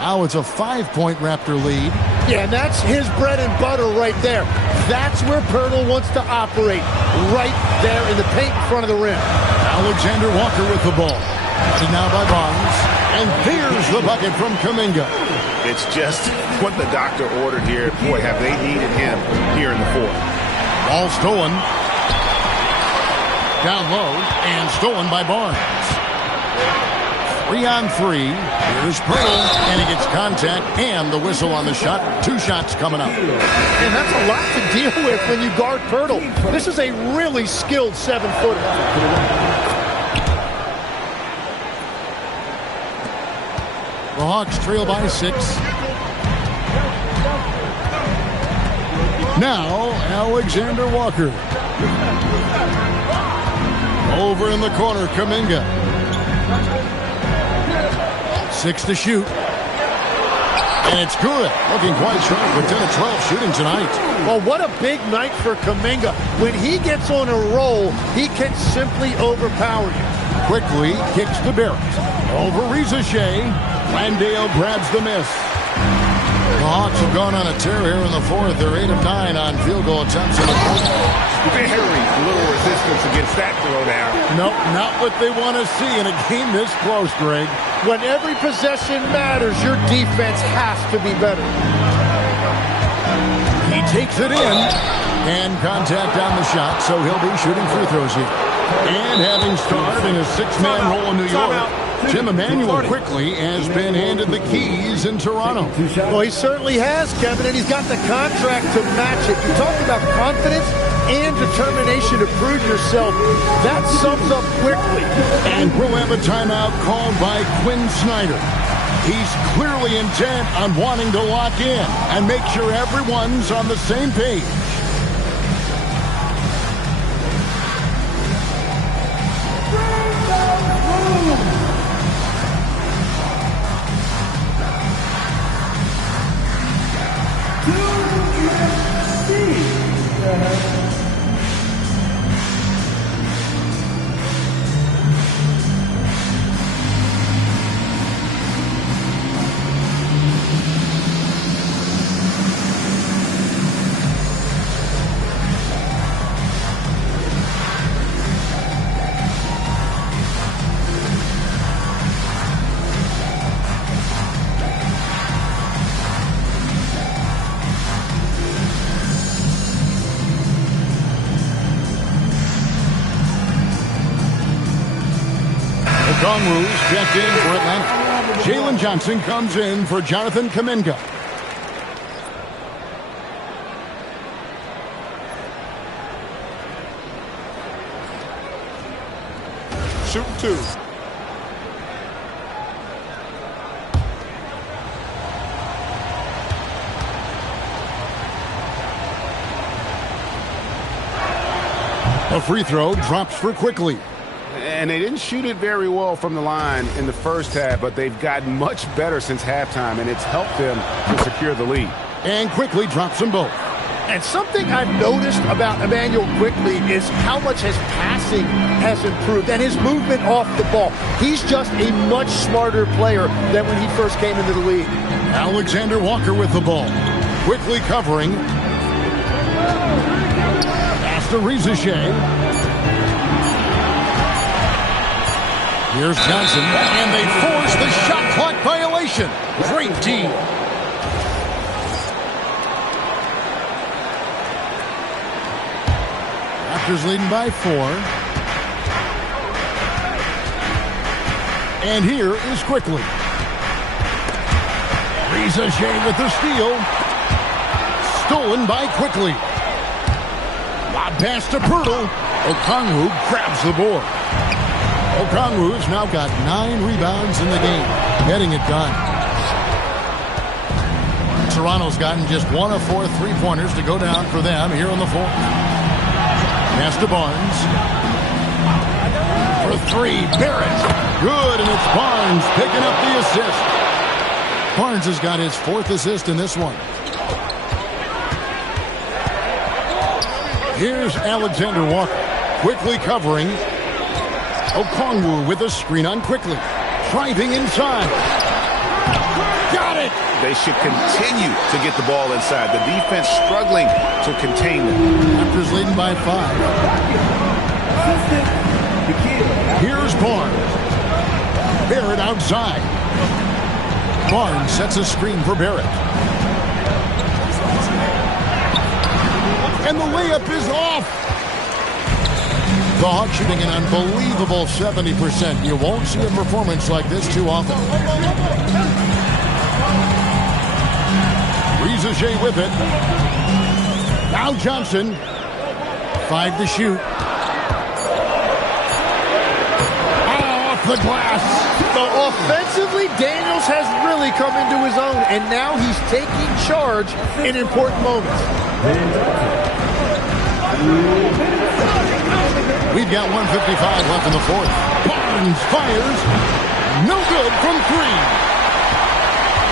Now it's a 5-point Raptor lead. Yeah, and that's his bread and butter right there. That's where Pirtle wants to operate, right there in the paint in front of the rim. Alexander Walker with the ball. And now by Barnes. And there's the bucket from Kuminga. It's just what the doctor ordered here. Boy, have they needed him here in the fourth. Ball stolen. Down low and stolen by Barnes. 3 on 3. Here's Pirtle, and he gets contact and the whistle on the shot. 2 shots coming up. And that's a lot to deal with when you guard Pirtle. This is a really skilled 7-footer. The Hawks trail by 6. Now, Alexander Walker. Over in the corner, Kuminga. 6 to shoot. And it's good. Looking quite sharp with 10 of 12 shooting tonight. Well, what a big night for Kuminga. When he gets on a roll, he can simply overpower you. Quickly kicks to Barrett. Over Rizachet. Landale grabs the miss. The Hawks have gone on a tear here in the fourth. They're 8 of 9 on field goal attempts in the fourth. Very little resistance against that throwdown. Nope, not what they want to see in a game this close, Greg. When every possession matters, your defense has to be better. He takes it in. And contact on the shot, so he'll be shooting free throws here. And having started in a 6-man role in New York, Jim Emanuel quickly has been handed the keys in Toronto. Well, he certainly has, Kevin, and he's got the contract to match it. You talk about confidence and determination to prove yourself. That sums up quickly. And we'll have a timeout called by Quinn Snyder. He's clearly intent on wanting to lock in and make sure everyone's on the same page. Conroe's checked in for Atlanta. Jalen Johnson comes in for Jonathan Kuminga. Shoot 2. A free throw drops for Quickly. And they didn't shoot it very well from the line in the first half, but they've gotten much better since halftime, and it's helped them to secure the lead. And Quickly drops them both. And something I've noticed about Emmanuel quickly is how much his passing has improved and his movement off the ball. He's just a much smarter player than when he first came into the league. Alexander Walker with the ball. Quickly covering. Pass to Rizashea. Here's Johnson, and they force the shot clock violation. Great team. Raptors leading by 4. And here is Quickly. Rizashea with the steal. Stolen by Quickly. Lob pass to Pirtle. Okongwu grabs the board. Okongwu's now got 9 rebounds in the game, getting it done. Toronto's gotten just 1 of 4 3-pointers to go down for them here in the 4th. Pass to Barnes. For 3, Barrett. Good, and it's Barnes picking up the assist. Barnes has got his 4th assist in this one. Here's Alexander Walker. Quickly covering. Okongwu with a screen on Quickly. Driving inside. Got it! They should continue to get the ball inside. The defense struggling to contain them. Raptors leading by 5. Here's Barnes. Barrett outside. Barnes sets a screen for Barrett. And the layup is off. The Hawks shooting an unbelievable 70%. You won't see a performance like this too often. Rizashea with it. Now Johnson. 5 to shoot. Off the glass. So offensively, Daniels has really come into his own, and now he's taking charge in important moments. We've got 1:55 left in the 4th. Barnes fires. No good from 3.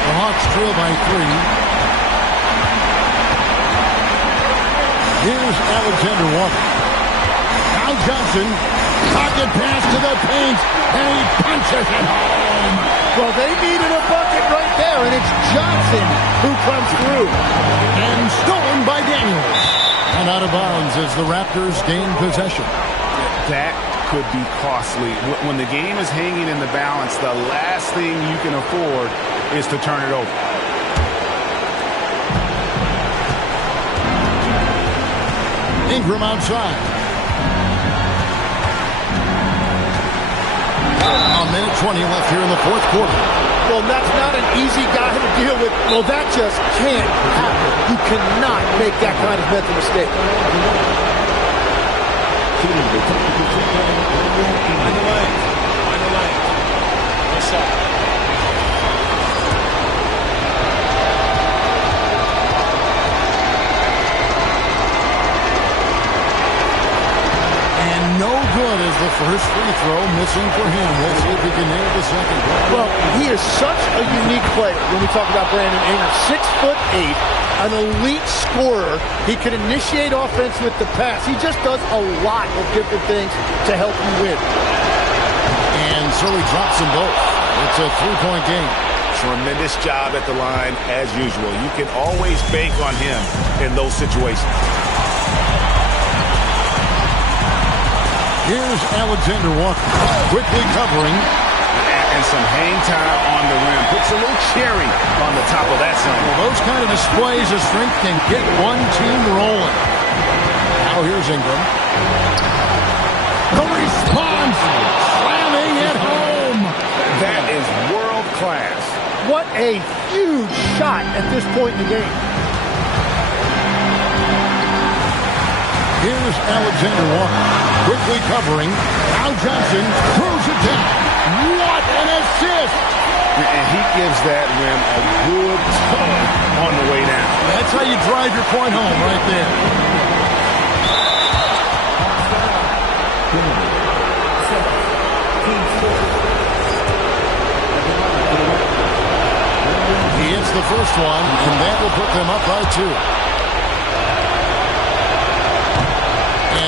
The Hawks trail by 3. Here's Alexander Walker. Now Johnson. Pocket pass to the paint. And he punches it home. Well, they needed a bucket right there, and it's Johnson who comes through. And stolen by Daniels. And out of bounds as the Raptors gain possession. That could be costly. When the game is hanging in the balance, the last thing you can afford is to turn it over. Ingram outside. A minute 20 left here in the 4th quarter. Well, that's not an easy guy to deal with. Well, that just can't happen. You cannot make that kind of mental mistake. Find the lane. What's up? And no good as the first free throw missing for him. We'll see if he can nail the second. Well, he is such a unique player when we talk about Brandon Ingram. 6'8", an elite scorer. He can initiate offense with the pass. He just does a lot of different things to help you win. And so he drops them both. It's a 3-point game. Tremendous job at the line as usual. You can always bank on him in those situations. Here's Alexander Walker. Quickly covering. And some hang time on the rim. Puts a little cherry on the top of that zone. Well, those kind of displays of strength can get one team rolling. Now here's Ingram. The response. Slamming it home. That is world class. What a huge shot at this point in the game. Here's Alexander Walker. Quickly covering. Now Johnson throws it down. What an assist! And he gives that rim a good tug on the way down. That's how you drive your point home right there. He hits the first one, and that will put them up by 2.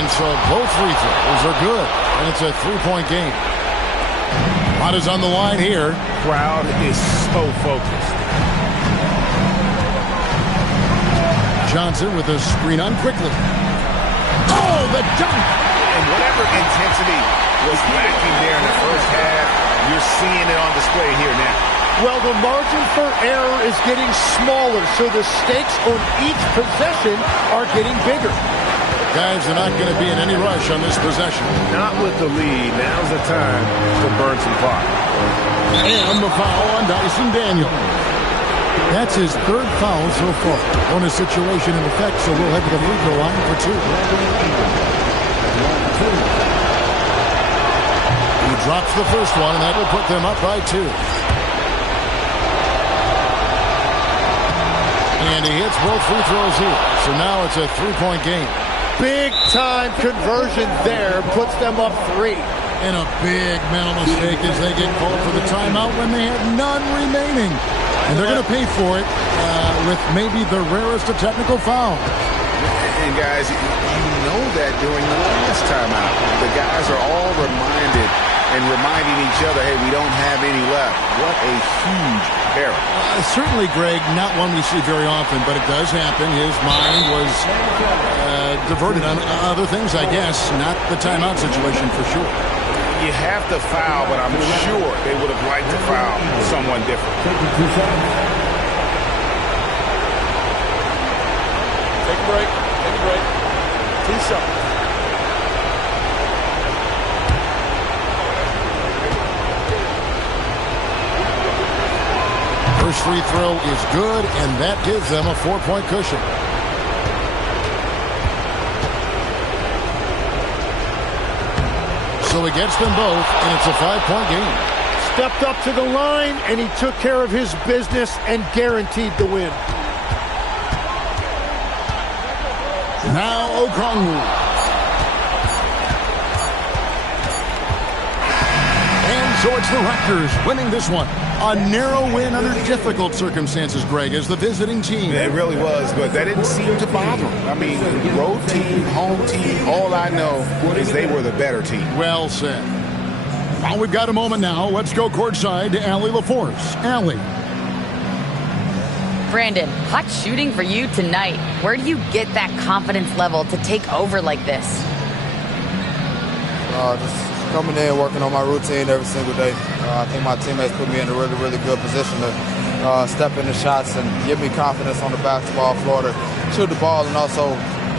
And so both free throws are good. And it's a three-point game. Lot is on the line here. Crowd is so focused. Johnson with a screen on quickly. Oh, the dunk! And whatever intensity was lacking there in the first half, you're seeing it on display here now. Well, the margin for error is getting smaller, so the stakes on each possession are getting bigger. Guys are not going to be in any rush on this possession. Not with the lead. Now's the time to burn some clock. And the foul on Dyson Daniel. That's his third foul so far. On a situation in effect, so we'll head to the free throw line for two. He drops the first one, and that will put them up by two. And he hits both free throws here. So now it's a three-point game. Big-time conversion there puts them up three. And a big mental mistake as they get called for the timeout when they had none remaining. And they're going to pay for it with maybe the rarest of technical fouls. And guys, you know that during the last timeout, the guys are all reminded and reminding each other, hey, we don't have any left. What a huge error. Certainly, Greg, not one we see very often, but it does happen. His mind was diverted on other things, I guess, not the timeout situation for sure. You have to foul, but I'm sure they would have liked to foul someone different. Take a break. Take a break. 2 seconds. First free throw is good, and that gives them a 4-point cushion. So he gets them both, and it's a 5-point game. Stepped up to the line, and he took care of his business and guaranteed the win. Now Okongwu. And so it's the Raptors winning this one. A narrow win under difficult circumstances, Greg, as the visiting team. It really was, but that didn't seem to bother them. I mean, road team, home team, all I know is they were the better team. Well said. Well, we've got a moment now. Let's go courtside to Allie LaForce. Allie. Brandon, hot shooting for you tonight. Where do you get that confidence level to take over like this? Just coming in, working on my routine every single day. I think my teammates put me in a really, really good position to step in the shots and give me confidence on the basketball floor to shoot the ball and also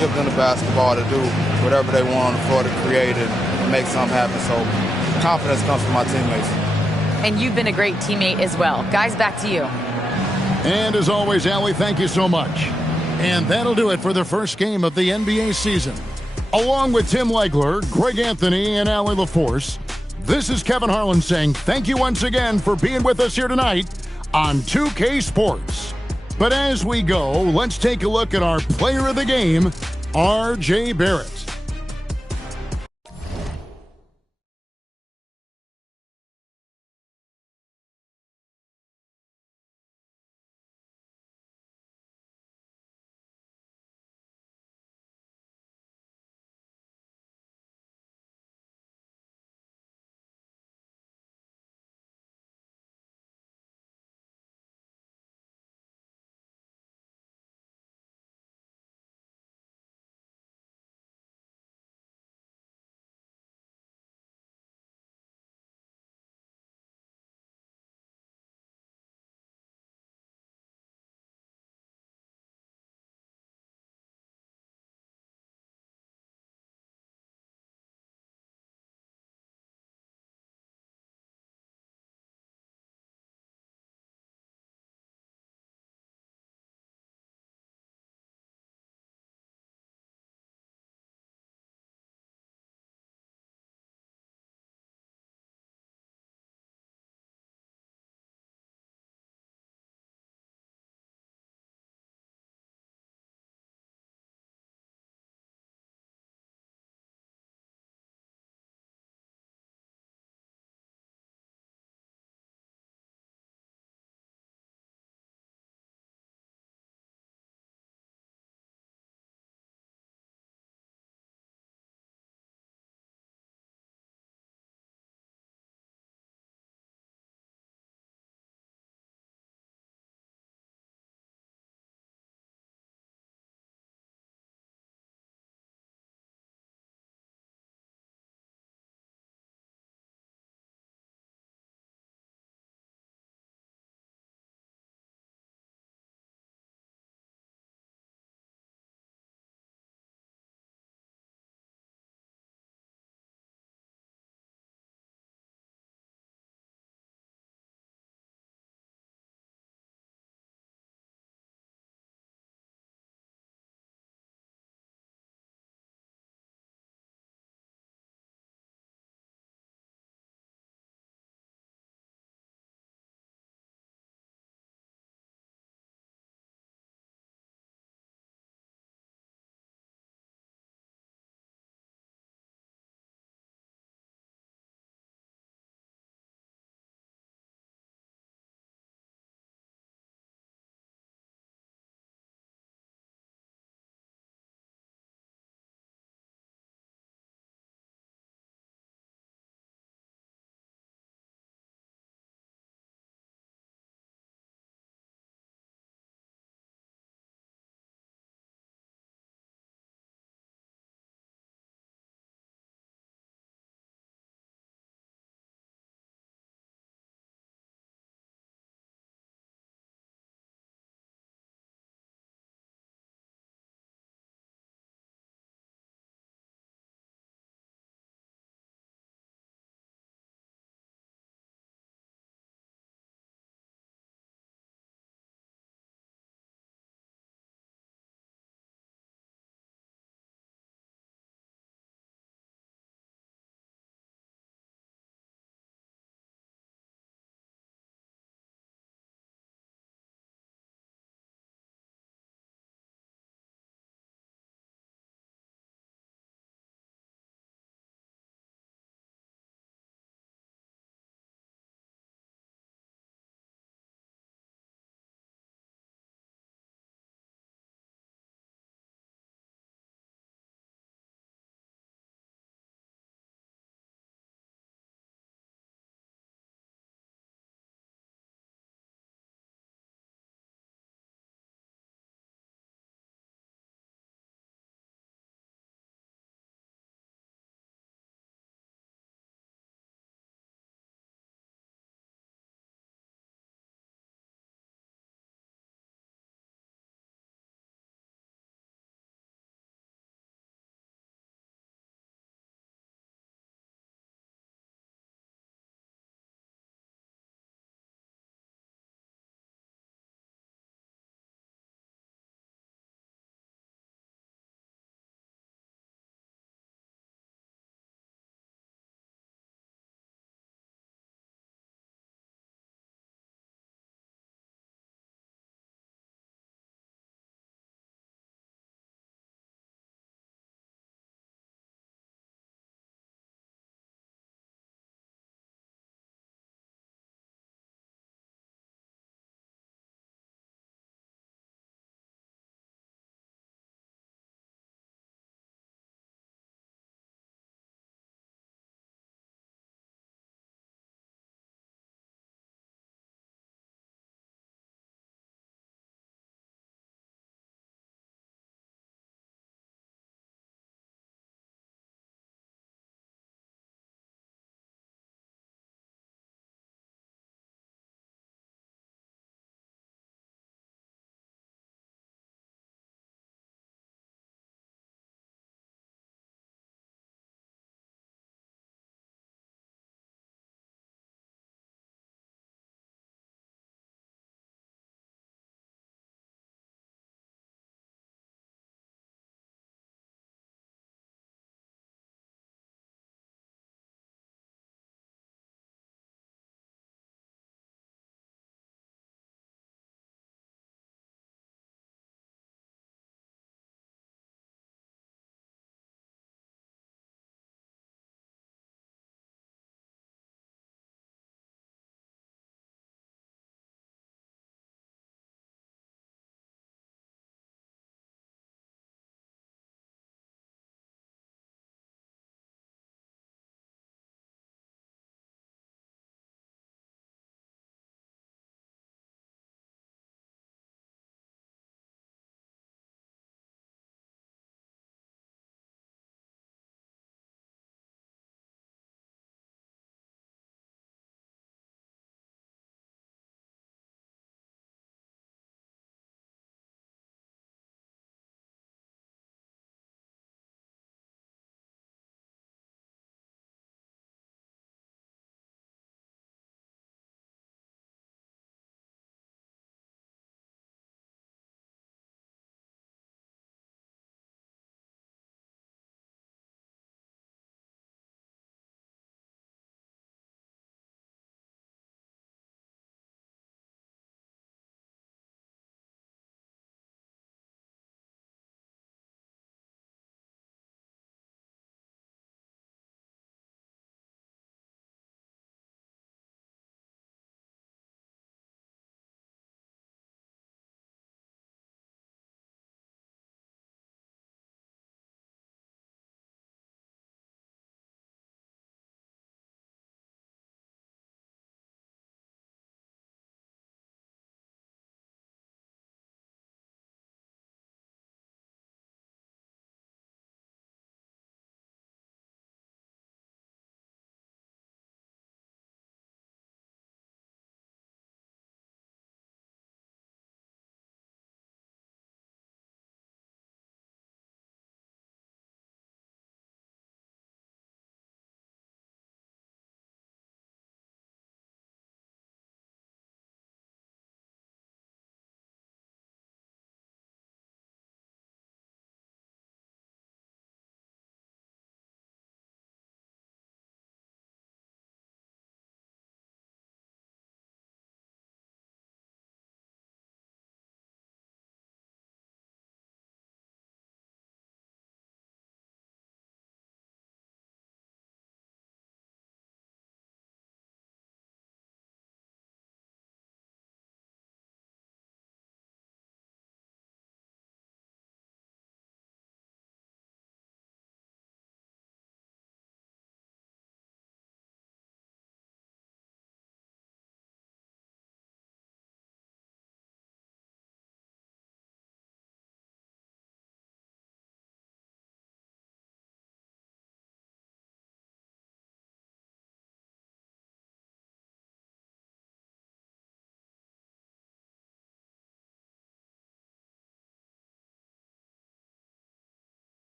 give them the basketball to do whatever they want on the floor to create and make something happen. So confidence comes from my teammates. And you've been a great teammate as well. Guys, back to you. And as always, Allie, thank you so much. And that'll do it for the first game of the NBA season. Along with Tim Legler, Greg Anthony, and Allie LaForce, this is Kevin Harlan saying thank you once again for being with us here tonight on 2K Sports. But as we go, let's take a look at our player of the game, R.J. Barrett.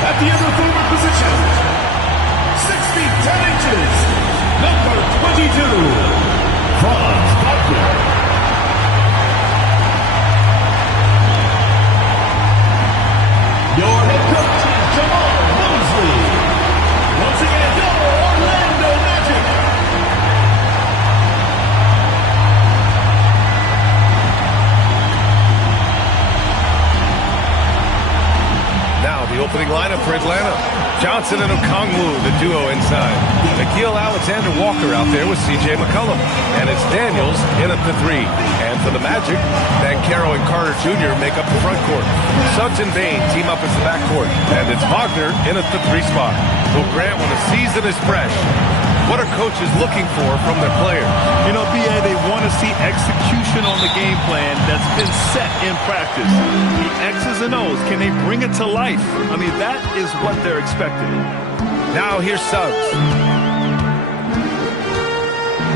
At the other forward position, 6 feet 10 inches, number 22, Franz Wagner. Your head coach is Jamal Mosley. Once again, your Orlando Magic. Now the opening lineup for Atlanta. Johnson and Okongwu, the duo inside. Nickeil Alexander-Walker out there with C.J. McCollum. And it's Daniels in at the 3. And for the Magic, Banchero and Carter Jr. make up the front court. Suggs and Bain team up as the backcourt. And it's Wagner in at the 3 spot. Who Grant when the season is fresh. What are coaches looking for from their players? You know, B.A., they want to see execution on the game plan that's been set in practice. The X's and O's, can they bring it to life? I mean, that is what they're expecting. Now here's Suggs.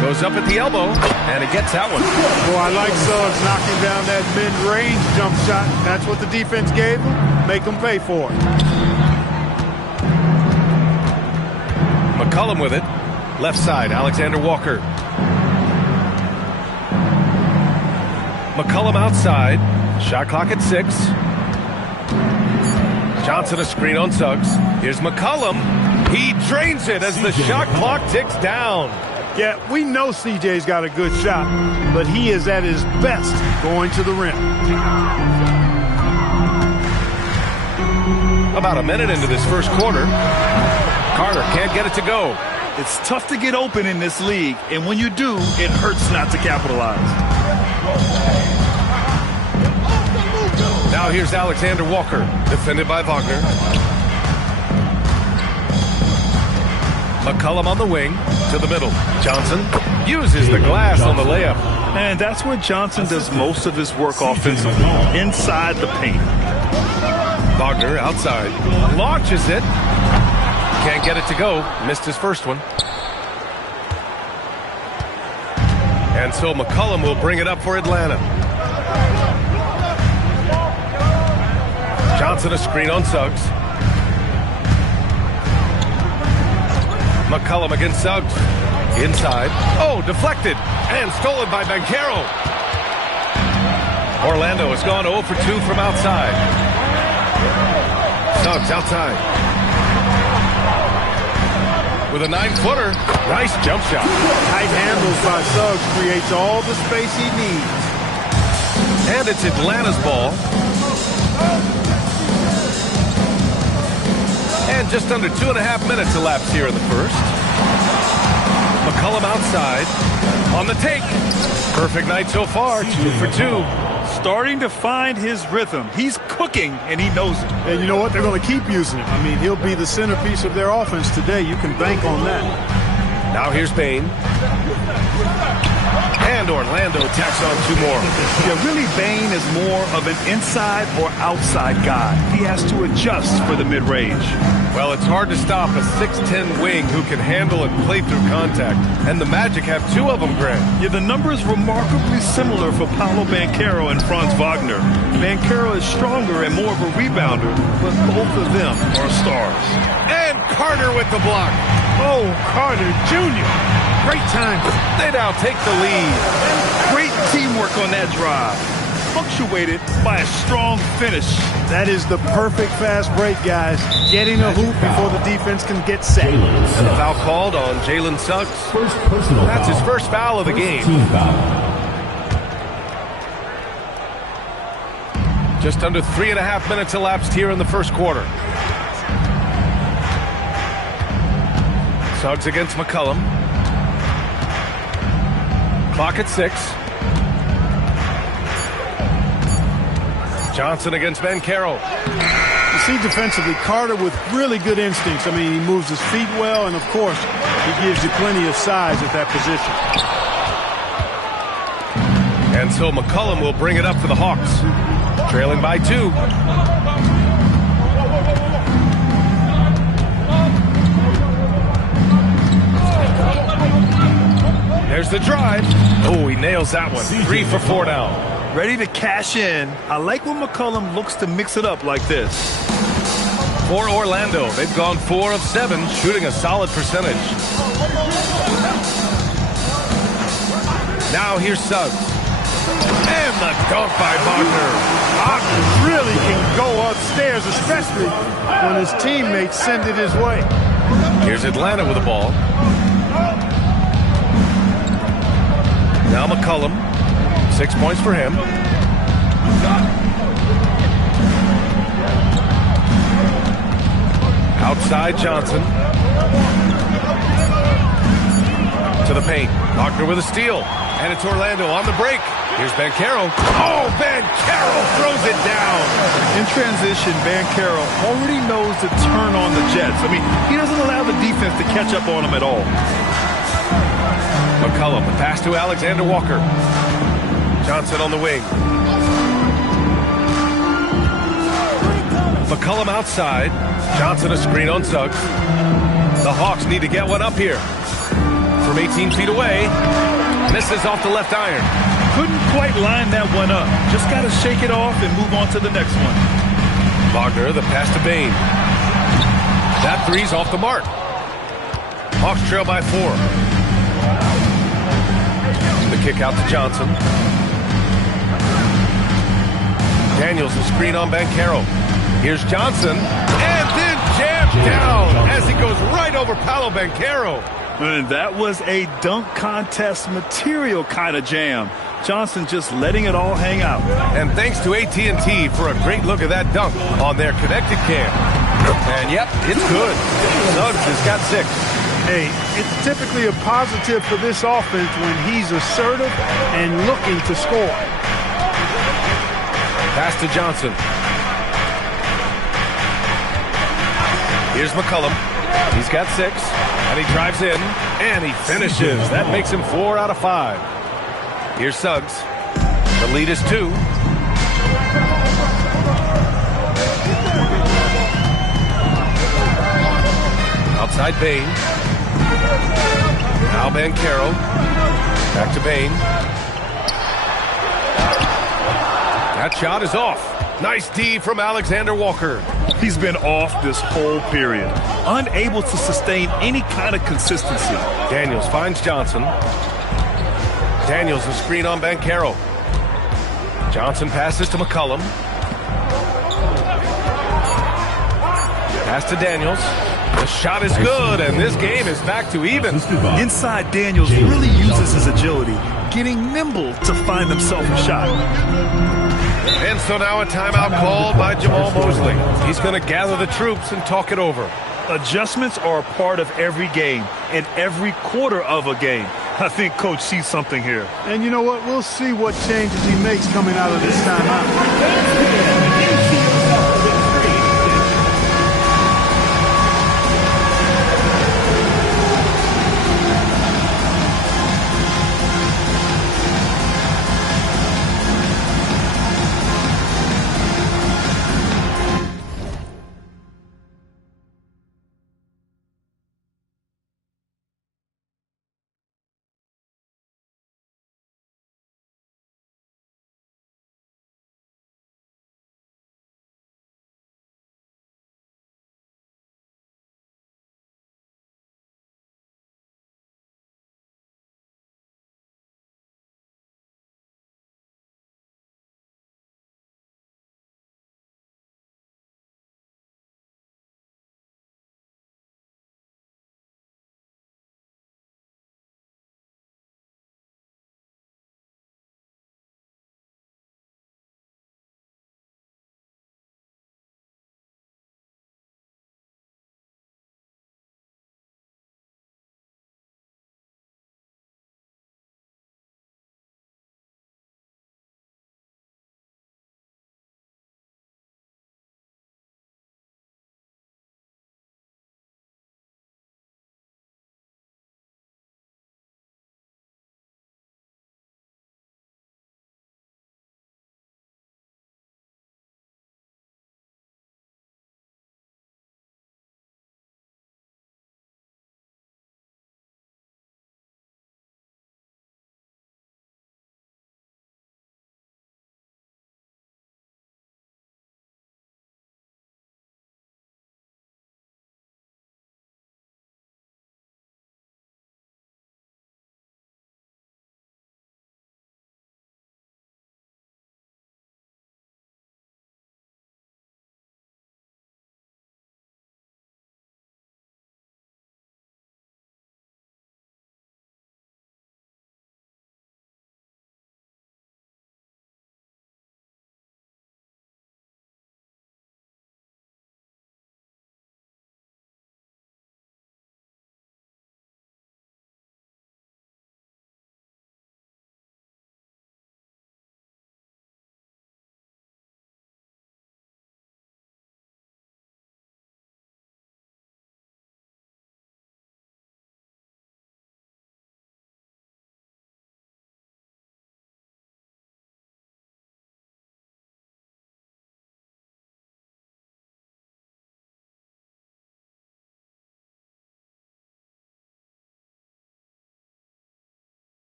Goes up at the elbow, and it gets that one. Boy, I like Suggs knocking down that mid-range jump shot. That's what the defense gave him. Make them pay for it. McCollum with it. Left side, Alexander Walker. McCollum outside. Shot clock at 6. Johnson a screen on Suggs. Here's McCollum. He drains it as the shot clock ticks down. Yeah, we know CJ's got a good shot, but he is at his best going to the rim. About a minute into this first quarter. Carter can't get it to go. It's tough to get open in this league, and when you do, it hurts not to capitalize. Now here's Alexander Walker, defended by Wagner. McCollum on the wing, to the middle. Johnson uses the glass on the layup. And that's where Johnson does most of his work offensively, inside the paint. Wagner outside, launches it. Can't get it to go. Missed his first one. And so McCollum will bring it up for Atlanta. Johnson a screen on Suggs. McCollum against Suggs. Inside. Oh, deflected. And stolen by Banchero. Orlando has gone 0 for 2 from outside. Suggs outside. With a 9-footer, nice jump shot. Tight handles by Suggs creates all the space he needs. And it's Atlanta's ball. And just under 2.5 minutes elapsed here in the first. McCollum outside. On the take. Perfect night so far, 2 for 2. Starting to find his rhythm. He's cooking, and he knows it. And you know what? They're going to keep using him. I mean, he'll be the centerpiece of their offense today. You can bank on that. Now here's Bain. And Orlando tacks on 2 more. Yeah, really, Bain is more of an inside or outside guy. He has to adjust for the mid-range. Well, it's hard to stop a 6'10 wing who can handle and play through contact. And the Magic have 2 of them, Grant. Yeah, the numbers remarkably similar for Paolo Banchero and Franz Wagner. Banchero is stronger and more of a rebounder, but both of them are stars. And Carter with the block. Oh, Carter Jr. Great time. They now take the lead. Great teamwork on that drive. Punctuated by a strong finish. That is the perfect fast break, guys. Getting a hoop before the defense can get set. And a foul called on Jalen Suggs. That's his first foul of the game. Just under 3.5 minutes elapsed here in the first quarter. Suggs against McCollum. Clock at 6. Johnson against Banchero. You see defensively, Carter with really good instincts. I mean, he moves his feet well, and of course, he gives you plenty of size at that position. And so McCollum will bring it up for the Hawks. Trailing by 2. There's the drive. Oh, he nails that one. 3 for 4 now. Ready to cash in. I like when McCollum looks to mix it up like this. For Orlando, they've gone 4 of 7, shooting a solid percentage. Now here's Suggs. And the dunk by Wagner. Wagner really can go upstairs, especially when his teammates send it his way. Here's Atlanta with the ball. Now McCollum. 6 points for him. Outside Johnson. To the paint. Wagner with a steal. And it's Orlando on the break. Here's Banchero. Oh, Banchero throws it down. In transition, Banchero already knows to turn on the Jets. I mean, he doesn't allow the defense to catch up on him at all. McCollum, the pass to Alexander Walker. Johnson on the wing. McCollum outside. Johnson a screen on Suggs. The Hawks need to get one up here. From 18 feet away. Misses off the left iron. Couldn't quite line that one up. Just got to shake it off and move on to the next one. Wagner, the pass to Bain. That three's off the mark. Hawks trail by 4. The kick out to Johnson. Daniels the screen on Banchero. Here's Johnson. And then jammed down as he goes right over Paolo Banchero. And that was a dunk contest material kind of jam. Johnson just letting it all hang out. And thanks to AT&T for a great look at that dunk on their connected cam. And yep, it's good. Suggs has got 6. Hey, it's typically a positive for this offense when he's assertive and looking to score. Pass to Johnson. Here's McCollum. He's got 6. And he drives in. And he finishes. That makes him 4 out of 5. Here's Suggs. The lead is 2. Outside Bain. Now Banchero. Back to Bain. That shot is off. Nice D from Alexander Walker. He's been off this whole period. Unable to sustain any kind of consistency. Daniels finds Johnson. Daniels the screen on Banchero. Johnson passes to McCollum. Pass to Daniels. The shot is good, and this game is back to even. Inside, Daniels really uses his agility, getting nimble to find himself a shot. And so now a timeout called by Jamal Mosley. He's going to gather the troops and talk it over. Adjustments are a part of every game and every quarter of a game. I think Coach sees something here. And you know what? We'll see what changes he makes coming out of this timeout.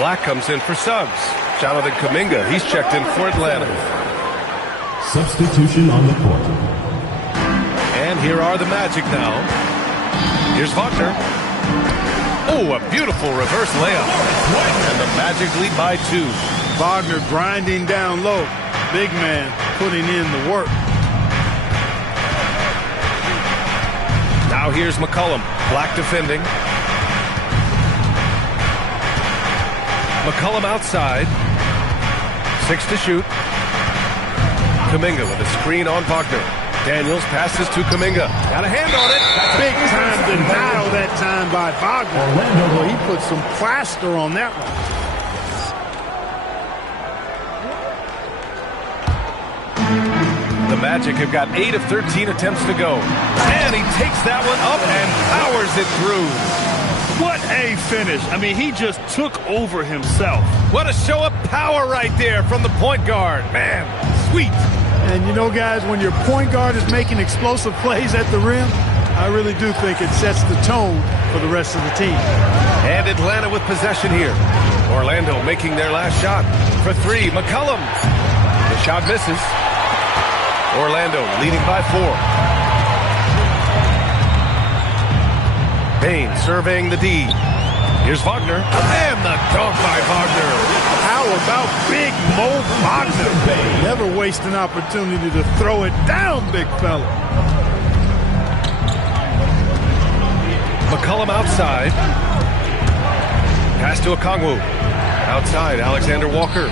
Black comes in for Suggs. Jonathan Kuminga, he's checked in for Atlanta. Substitution on the court. And here are the Magic now. Here's Wagner. Oh, a beautiful reverse layup. And the Magic lead by 2. Wagner grinding down low. Big man putting in the work. Now here's McCollum. Black defending. McCollum outside. 6 to shoot. Kuminga with a screen on Wagner. Daniels passes to Kuminga. Got a hand on it. Big time denial that time by Wagner. Well, he put some plaster on that one. The Magic have got 8 of 13 attempts to go. And he takes that one up and powers it through. What a finish. I mean, he just took over himself. What a show of power right there from the point guard. Man, sweet. And you know, guys, when your point guard is making explosive plays at the rim, I really do think it sets the tone for the rest of the team. And Atlanta with possession here. Orlando making their last shot. For 3, McCollum. The shot misses. Orlando leading by 4. Bain surveying the D. Here's Wagner. And the dunk by Wagner. How about big Mo Wagner? Never waste an opportunity to throw it down, big fella. McCollum outside. Pass to Okongwu. Outside, Alexander Walker.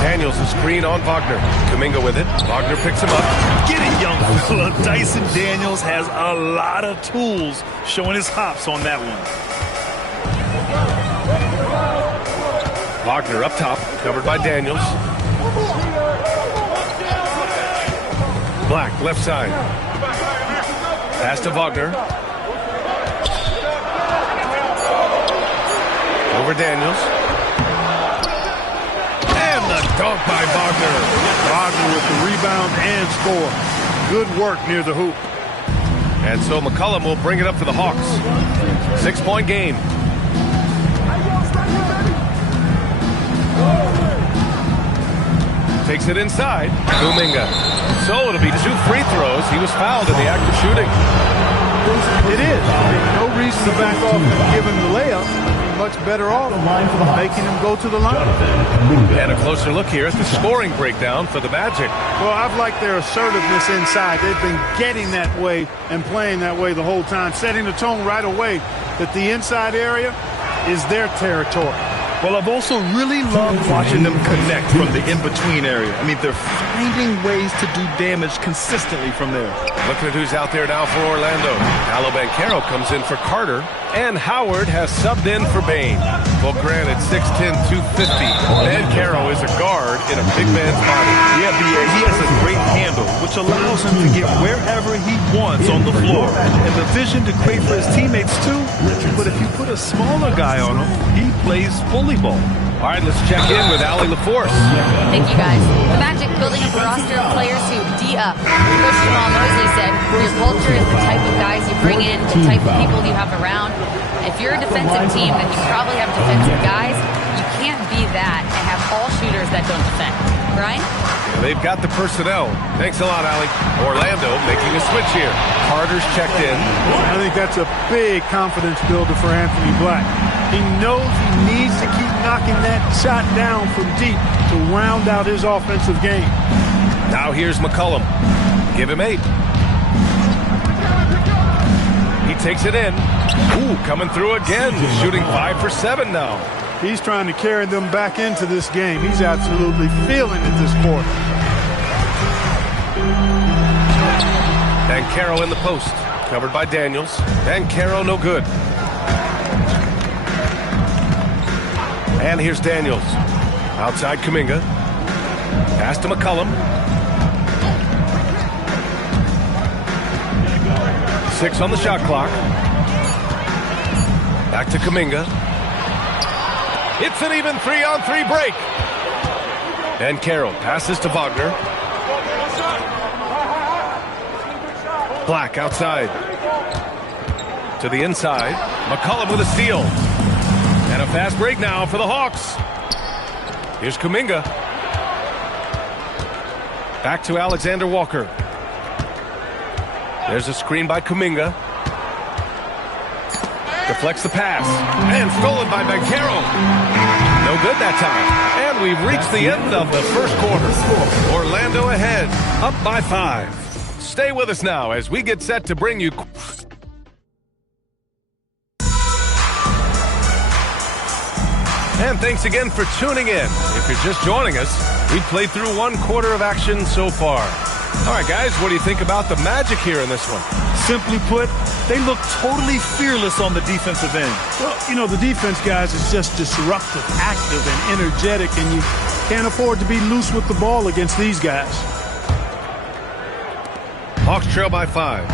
Daniels, a screen on Wagner. Kuminga with it. Wagner picks him up. Get it, young fella. Dyson Daniels has a lot of tools, showing his hops on that one. Wagner up top, covered by Daniels. Black, left side. Pass to Wagner. Over Daniels. And the dunk by Wagner. Wagner with the rebound and score. Good work near the hoop. And so McCollum will bring it up for the Hawks. 6-point game. Takes it inside. Kuminga. So it'll be 2 free throws. He was fouled in the act of shooting. It is. No reason to back off and give him the layup. Much better off making him go to the line. And a closer look here at the scoring breakdown for the Magic. Well, I've liked their assertiveness inside. They've been getting that way and playing that way the whole time, setting the tone right away that the inside area is their territory. Well, I've also really loved watching them connect from the in-between area. I mean, they're finding ways to do damage consistently from there. Looking at who's out there now for Orlando. Paolo Banchero comes in for Carter. And Howard has subbed in for Bain. Well, granted, 6'10", 250. Banchero is a guard in a big man's body. Yeah, B.A., he has a great handle, which allows him to get wherever he wants on the floor. And the vision to create for his teammates, too. But if you put a smaller guy on him, he plays bully ball. All right, let's check in with Allie LaForce. Thank you, guys. The Magic building up a roster of players who D-up. Coach Jamal Mosley said, your culture is the type of guys you bring in, the type of people you have around. If you're a defensive team, then you probably have defensive guys. You can't be that and have all shooters that don't defend. Brian? They've got the personnel. Thanks a lot, Allie. Orlando making a switch here. Carter's checked in. I think that's a big confidence builder for Anthony Black. He knows he needs to keep knocking that shot down from deep to round out his offensive game. Now here's McCollum. Give him 8. He takes it in. Ooh, coming through again. Shooting 5 for 7 now. He's trying to carry them back into this game. He's absolutely feeling it this quarter. Banchero in the post. Covered by Daniels. Banchero no good. And here's Daniels. Outside Kuminga. Pass to McCollum. 6 on the shot clock. Back to Kuminga. It's an even 3-on-3 break. And Carroll passes to Wagner. Black outside. To the inside. McCullum with a steal. And a fast break now for the Hawks. Here's Kuminga. Back to Alexander Walker. There's a screen by Kuminga. Deflects the pass. And stolen by Banchero. No good that time. And we've reached the end of the first quarter. Orlando ahead, up by 5. Stay with us now as we get set to bring you... And thanks again for tuning in. If you're just joining us, we've played through 1 quarter of action so far. All right, guys, what do you think about the Magic here in this one? Simply put, they look totally fearless on the defensive end. Well, you know, the defense, guys, is just disruptive, active, and energetic, and you can't afford to be loose with the ball against these guys. Hawks trail by 5.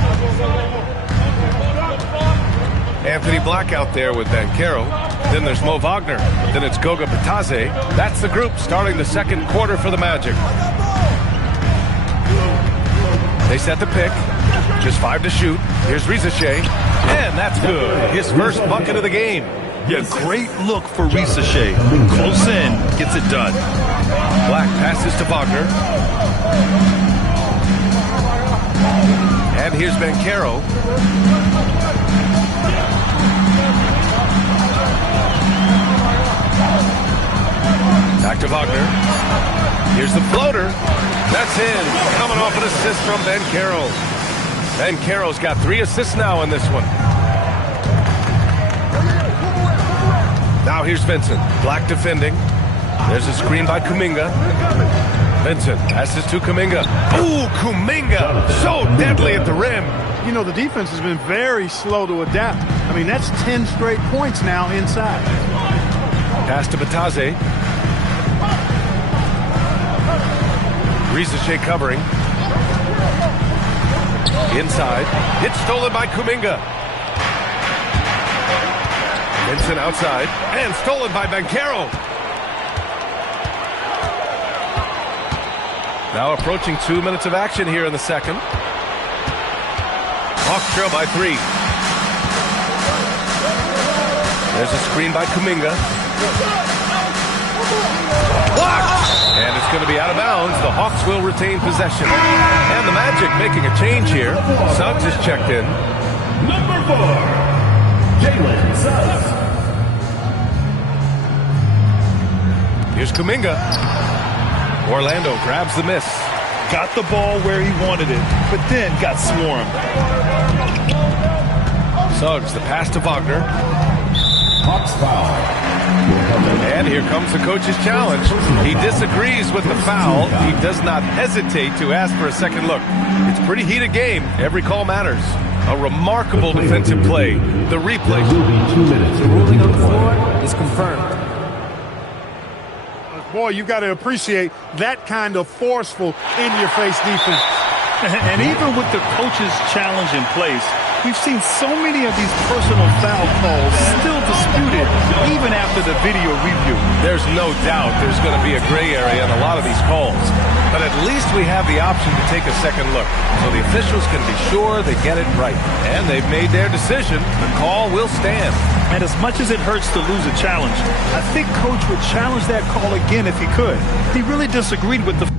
Anthony Black out there with Banchero. Then there's Mo Wagner. Then it's Goga Bitadze. That's the group starting the second quarter for the Magic. They set the pick. Just 5 to shoot. Here's Risache. And that's good. His first bucket of the game. Yeah, great look for Risache. Close in. Gets it done. Black passes to Wagner. And here's Banchero. Back to Wagner. Here's the floater. That's in. Coming off an assist from Banchero. Banchero's got 3 assists now in this one. Now here's Vincent. Black defending. There's a screen by Kuminga. Vincent passes to Kuminga. Ooh, Kuminga! So deadly at the rim. You know, the defense has been very slow to adapt. I mean, that's 10 straight points now inside. Pass to Bitadze. Risache covering. Inside. It's stolen by Kuminga. Vincent outside. And stolen by Banchero. Now approaching 2 minutes of action here in the second. Hawks trail by 3. There's a screen by Kuminga. Blocked! And it's going to be out of bounds. The Hawks will retain possession. And the Magic making a change here. Suggs is checked in. Number 4, Jalen Suggs. Here's Kuminga. Orlando grabs the miss. Got the ball where he wanted it, but then got swarmed. Suggs, the pass to Wagner. Hawks foul. And here comes the coach's challenge. He disagrees with the foul. He does not hesitate to ask for a second look. It's a pretty heated game. Every call matters. A remarkable defensive play. The replay. The ruling on the floor is confirmed. Boy, you got to appreciate that kind of forceful, in-your-face defense. And even with the coach's challenge in place, we've seen so many of these personal foul calls still disputed even after the video review. There's no doubt there's going to be a gray area in a lot of these calls. But at least we have the option to take a second look. So the officials can be sure they get it right. And they've made their decision. The call will stand. And as much as it hurts to lose a challenge, I think Coach would challenge that call again if he could. He really disagreed with the